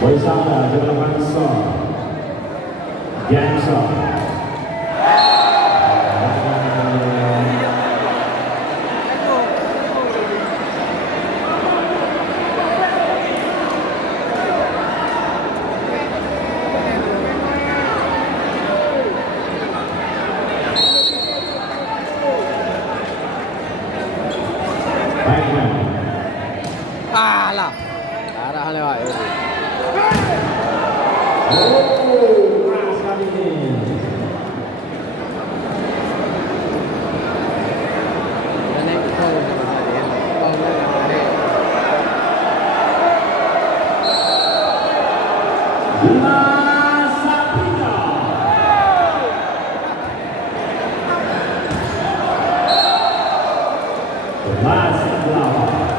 Boy Sauda jalan Hansa Jameson Alah. Arah lewat. keras kali ini. Naik kau tadi ya. Kau naik. Bima Sapita. Kelas 8.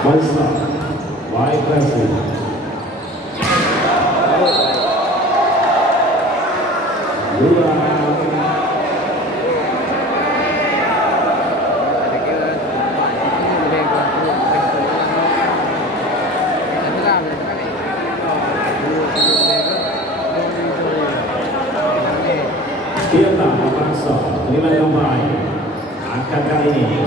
Waisa, White Presley. Dua. Tirta Avanso, 5 gambar. Angkat kali ini.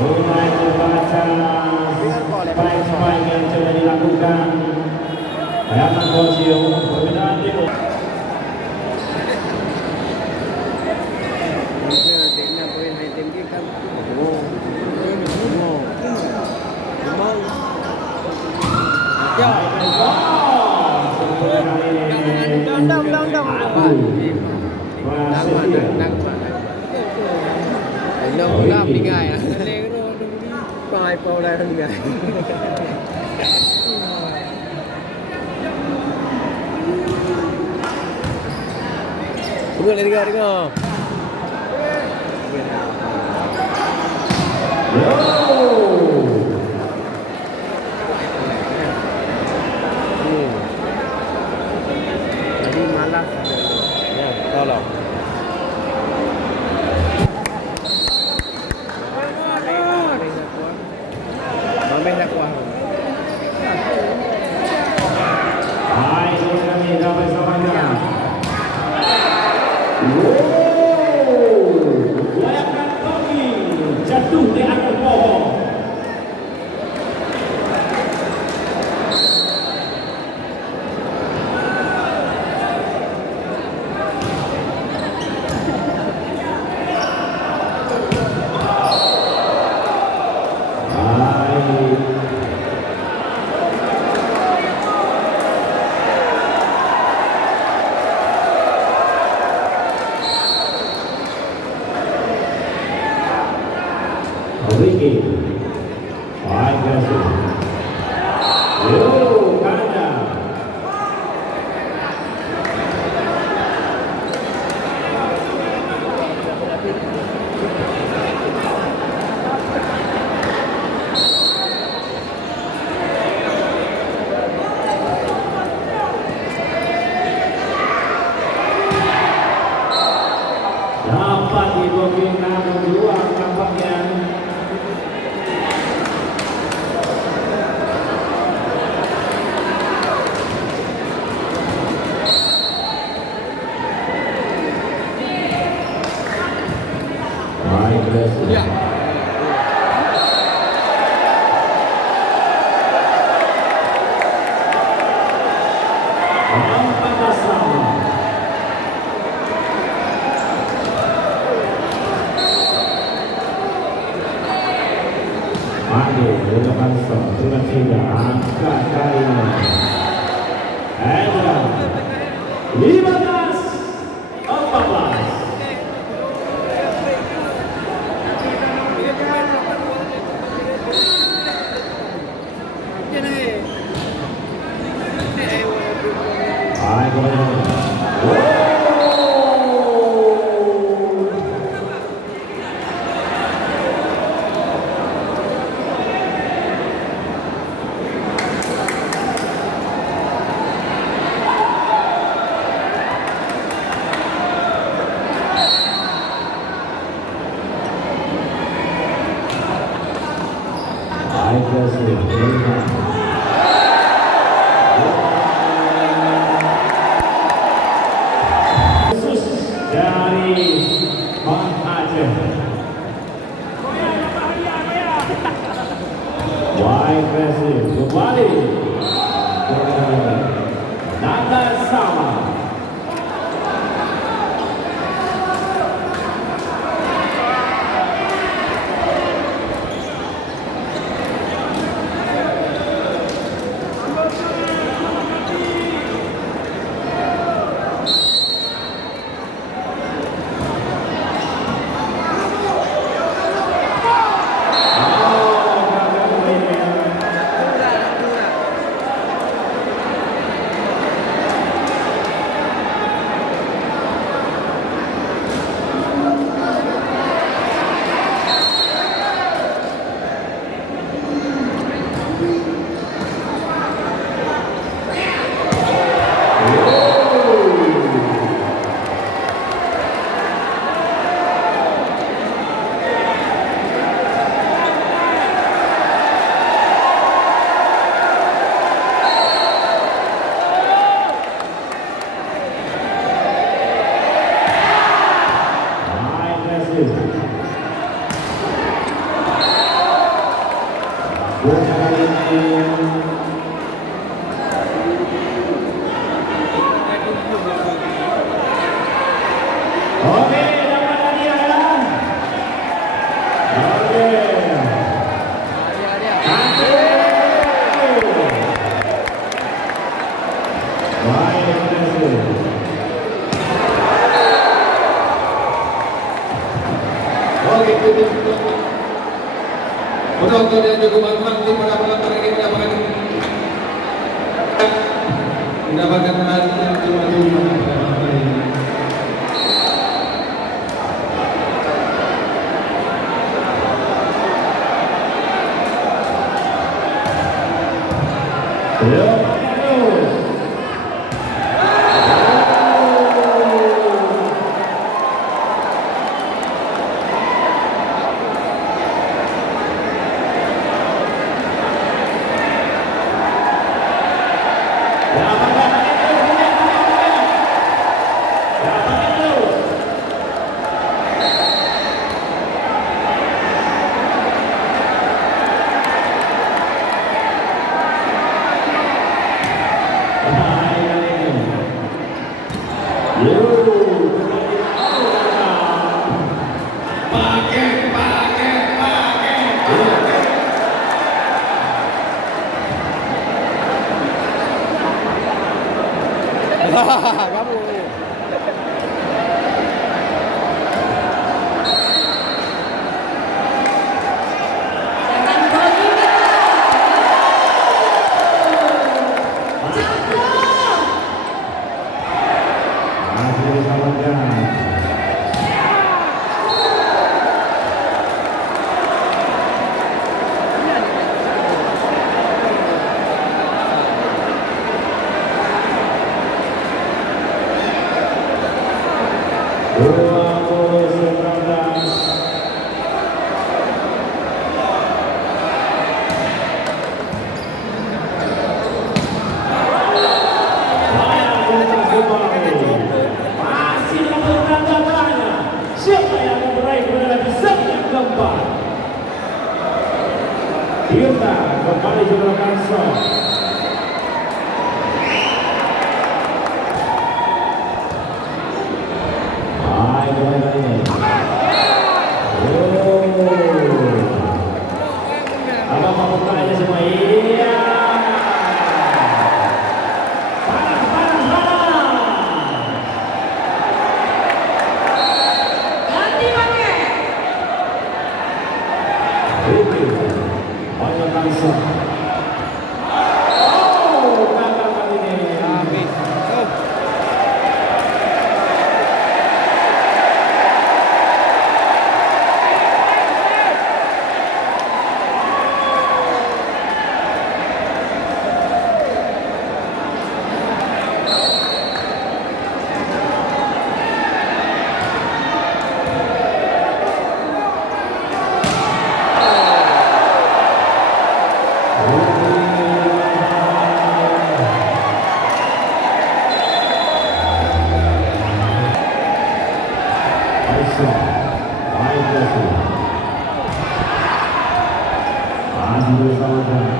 Mulai membaca spike-spike yang sudah dilakukan Herman Bosio perbedaan timur. Dia nak main tim kita. Let it go. Jadi malas. Ya, tolong. Mami nak kuah. Hai, kami dapat samanya. Layakkan kaki jatuh di atas pohon. Ricky, baik berhasil. Yo, kanda. Dapat diberikan dua nampaknya. Ya. Mandi depan dengan sudah angkat kalinya. Edra 15-14. Baik, khusus dari Bang Aceh. Baik, Messi kembali. Nada sama. Oke, dapat hadiah ya. Oke. Penonton yang cukup aktif pada malam hari ini mendapatkan hati yang cuma-cuma pada malam hari ini. Jangan begini. Jatuh. Masih diselamatkan. Masih dalam tanda-tanya siapa yang akan meraih kemenangan di set yang keempat. Tirta kembali juara Kansas. Hai, kembali ini. Apa mau tanya semua? Iya. Panas, panas, panas. Ganti pakai. Ini banyak Kansas. Oh, gagal kali ini. Amin. Oh. Masih bersama-sama.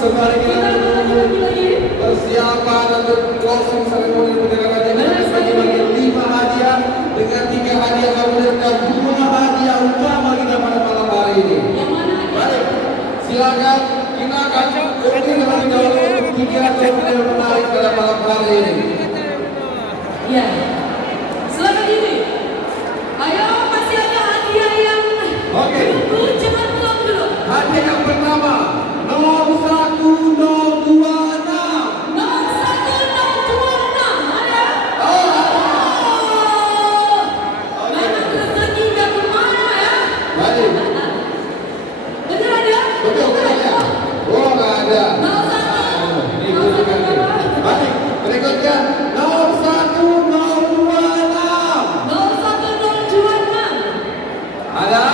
Sembari kita menunggu persiapan untuk closing ceremony penyerahan hadiah bagi-bagi 5 hadiah dengan 3 hadiah kemudian dan 2 hadiah utama kita pada malam hari ini. Yang mana? Baik, silakan kita akan beri terlebih dahulu 3 cerita yang menarik pada malam hari ini. Ya. Silakan diri. Ayo, masih ada hadiah yang Oke. tunggu, jangan pulang dulu. Hadiah yang pertama 01026. Nomor 1026 ada. Memang rezeki nggak kemana ya. Baik, Bener ada? betul ya. Oh, nggak ada. 01. Ini bukan. Baik, berikutnya 01026. 01026. Ada?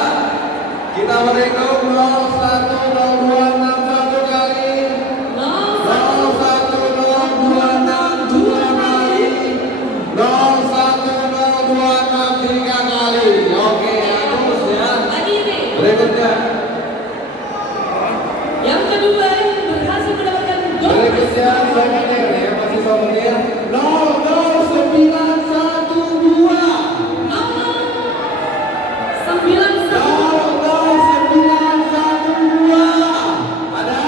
Kita berhitung 01026 satu kali. 01026 dua kali. 01026 tiga kali. Oke, terus ya. Lagi ini. Berikutnya. Yang kedua yang berhasil mendapatkan Berikutnya souvenir ya, masih souvenir 00912. 091. Ada?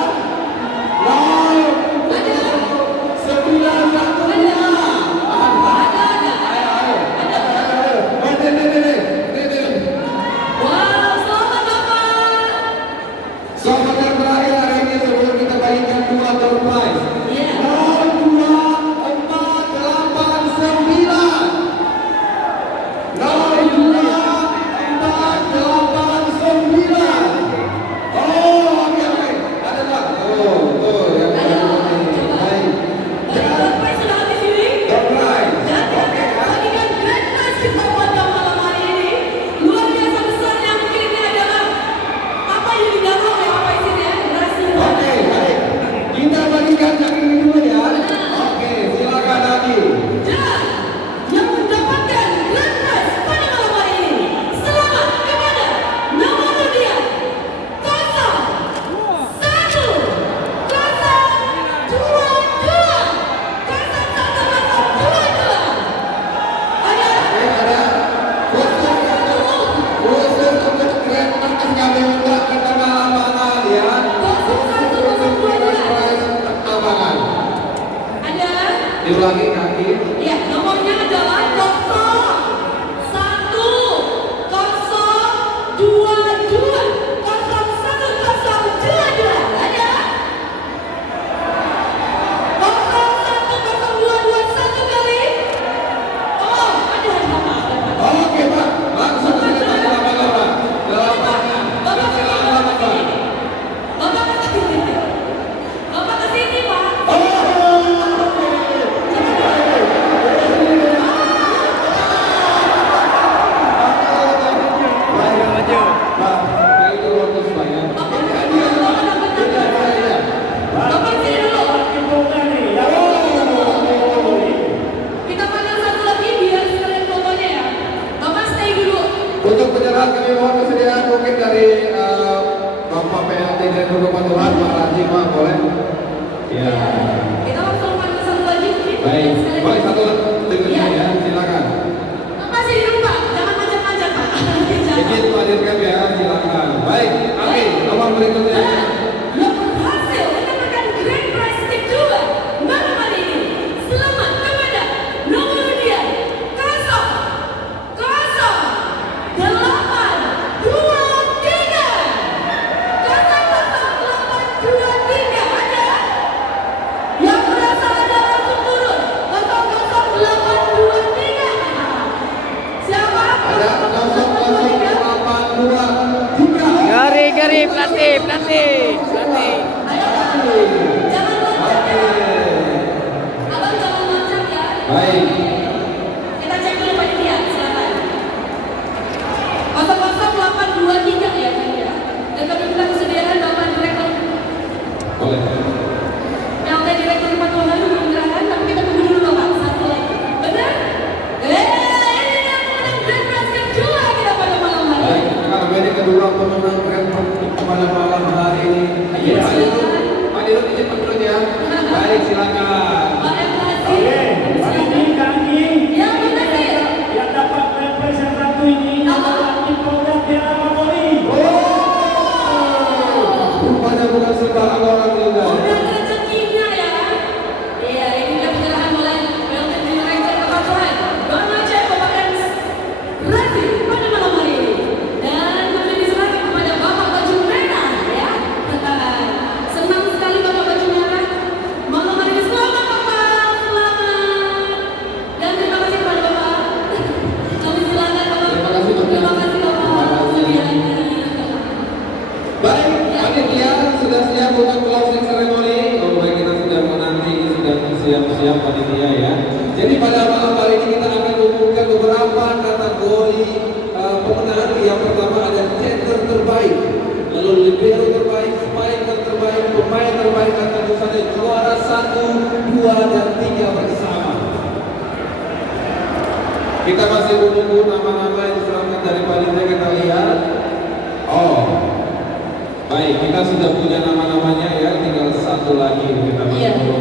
0912. Wow, selamat Bapak. Souvenir terakhir hari ini sebelum kita bagikan 2 door prize. Iya. 02489. 02489. Oh, oke. Ada tak? Tuh, yang Ada. baik. Bapak sudah habis ini. Door prize. Dan kita bagikan grand prize kita pada malam hari ini. Luar biasa besarnya mungkin ini adalah apa yang di dalam ya apa isinya berhasil. Oke, baik. Kita bagikan yang ini dulu ya. Oke, silakan Adi. Dan yang mendapatkan grand prize pada malam hari ini selamat kepada nomor undian 011022. Ada Ada khusus untuk grand prize kami undang kita malam ya. ada Diulangi kaki. ya nomornya adalah 011022 ada 010221 kali. Oh ada Oke Pak, langsung kita silakan Pak. Jawabannya. Bapak Silakan Pak. kesini. Bapak kesini. Bapak kesini Pak. Pak, itu lotus Pak ya. Bapak kesini dulu. Bapak kesini dulu. Kita panggil satu lagi biar sekalian fotonya ya. Bapak stay dulu. Untuk penyerahan kami mohon kesediaan mungkin dari Bapak PLT Direktur Kepatuhan Pak Raji Pak boleh? Ya. Kita langsung panggil satu lagi mungkin. Baik, Sekalian baik foto. satu dengarnya ya, silakan. Bapak sini dulu Pak. Jangan macam-macam Pak. Jangan. Sedikit Pak Dirkam ya, silakan. Baik, oke, nomor berikutnya. Yang berhasil mendapatkan grand prize kedua malam hari ini. Selamat kepada nomor undian 00823 ada. Yang merasa ada langsung turun 00823. Siapa? Ada 00823. Gari, pelatih. Ayo Pak. Jangan loncat ya. Abang jangan loncat ya. Baik. Kita cek dulu panitia, silakan. 00823 ya panitia. Dan kami minta kesediaan Bapak Direktur Boleh. PLT Direktur Kepatuhan belum menyerahkan, tapi kita tunggu dulu Bapak. Satu lagi. Benar? Ini yang menang grand prize kedua kita pada malam hari Baik, ini. karena ini kedua pemenang grand prix pada malam hari ini. Ayo, silakan. Pak Dirut masih menunggu nama-nama yang diserahkan dari panitia, kita lihat. Oh, baik, kita sudah punya nama-namanya ya, tinggal satu lagi kita masih Iya. menunggu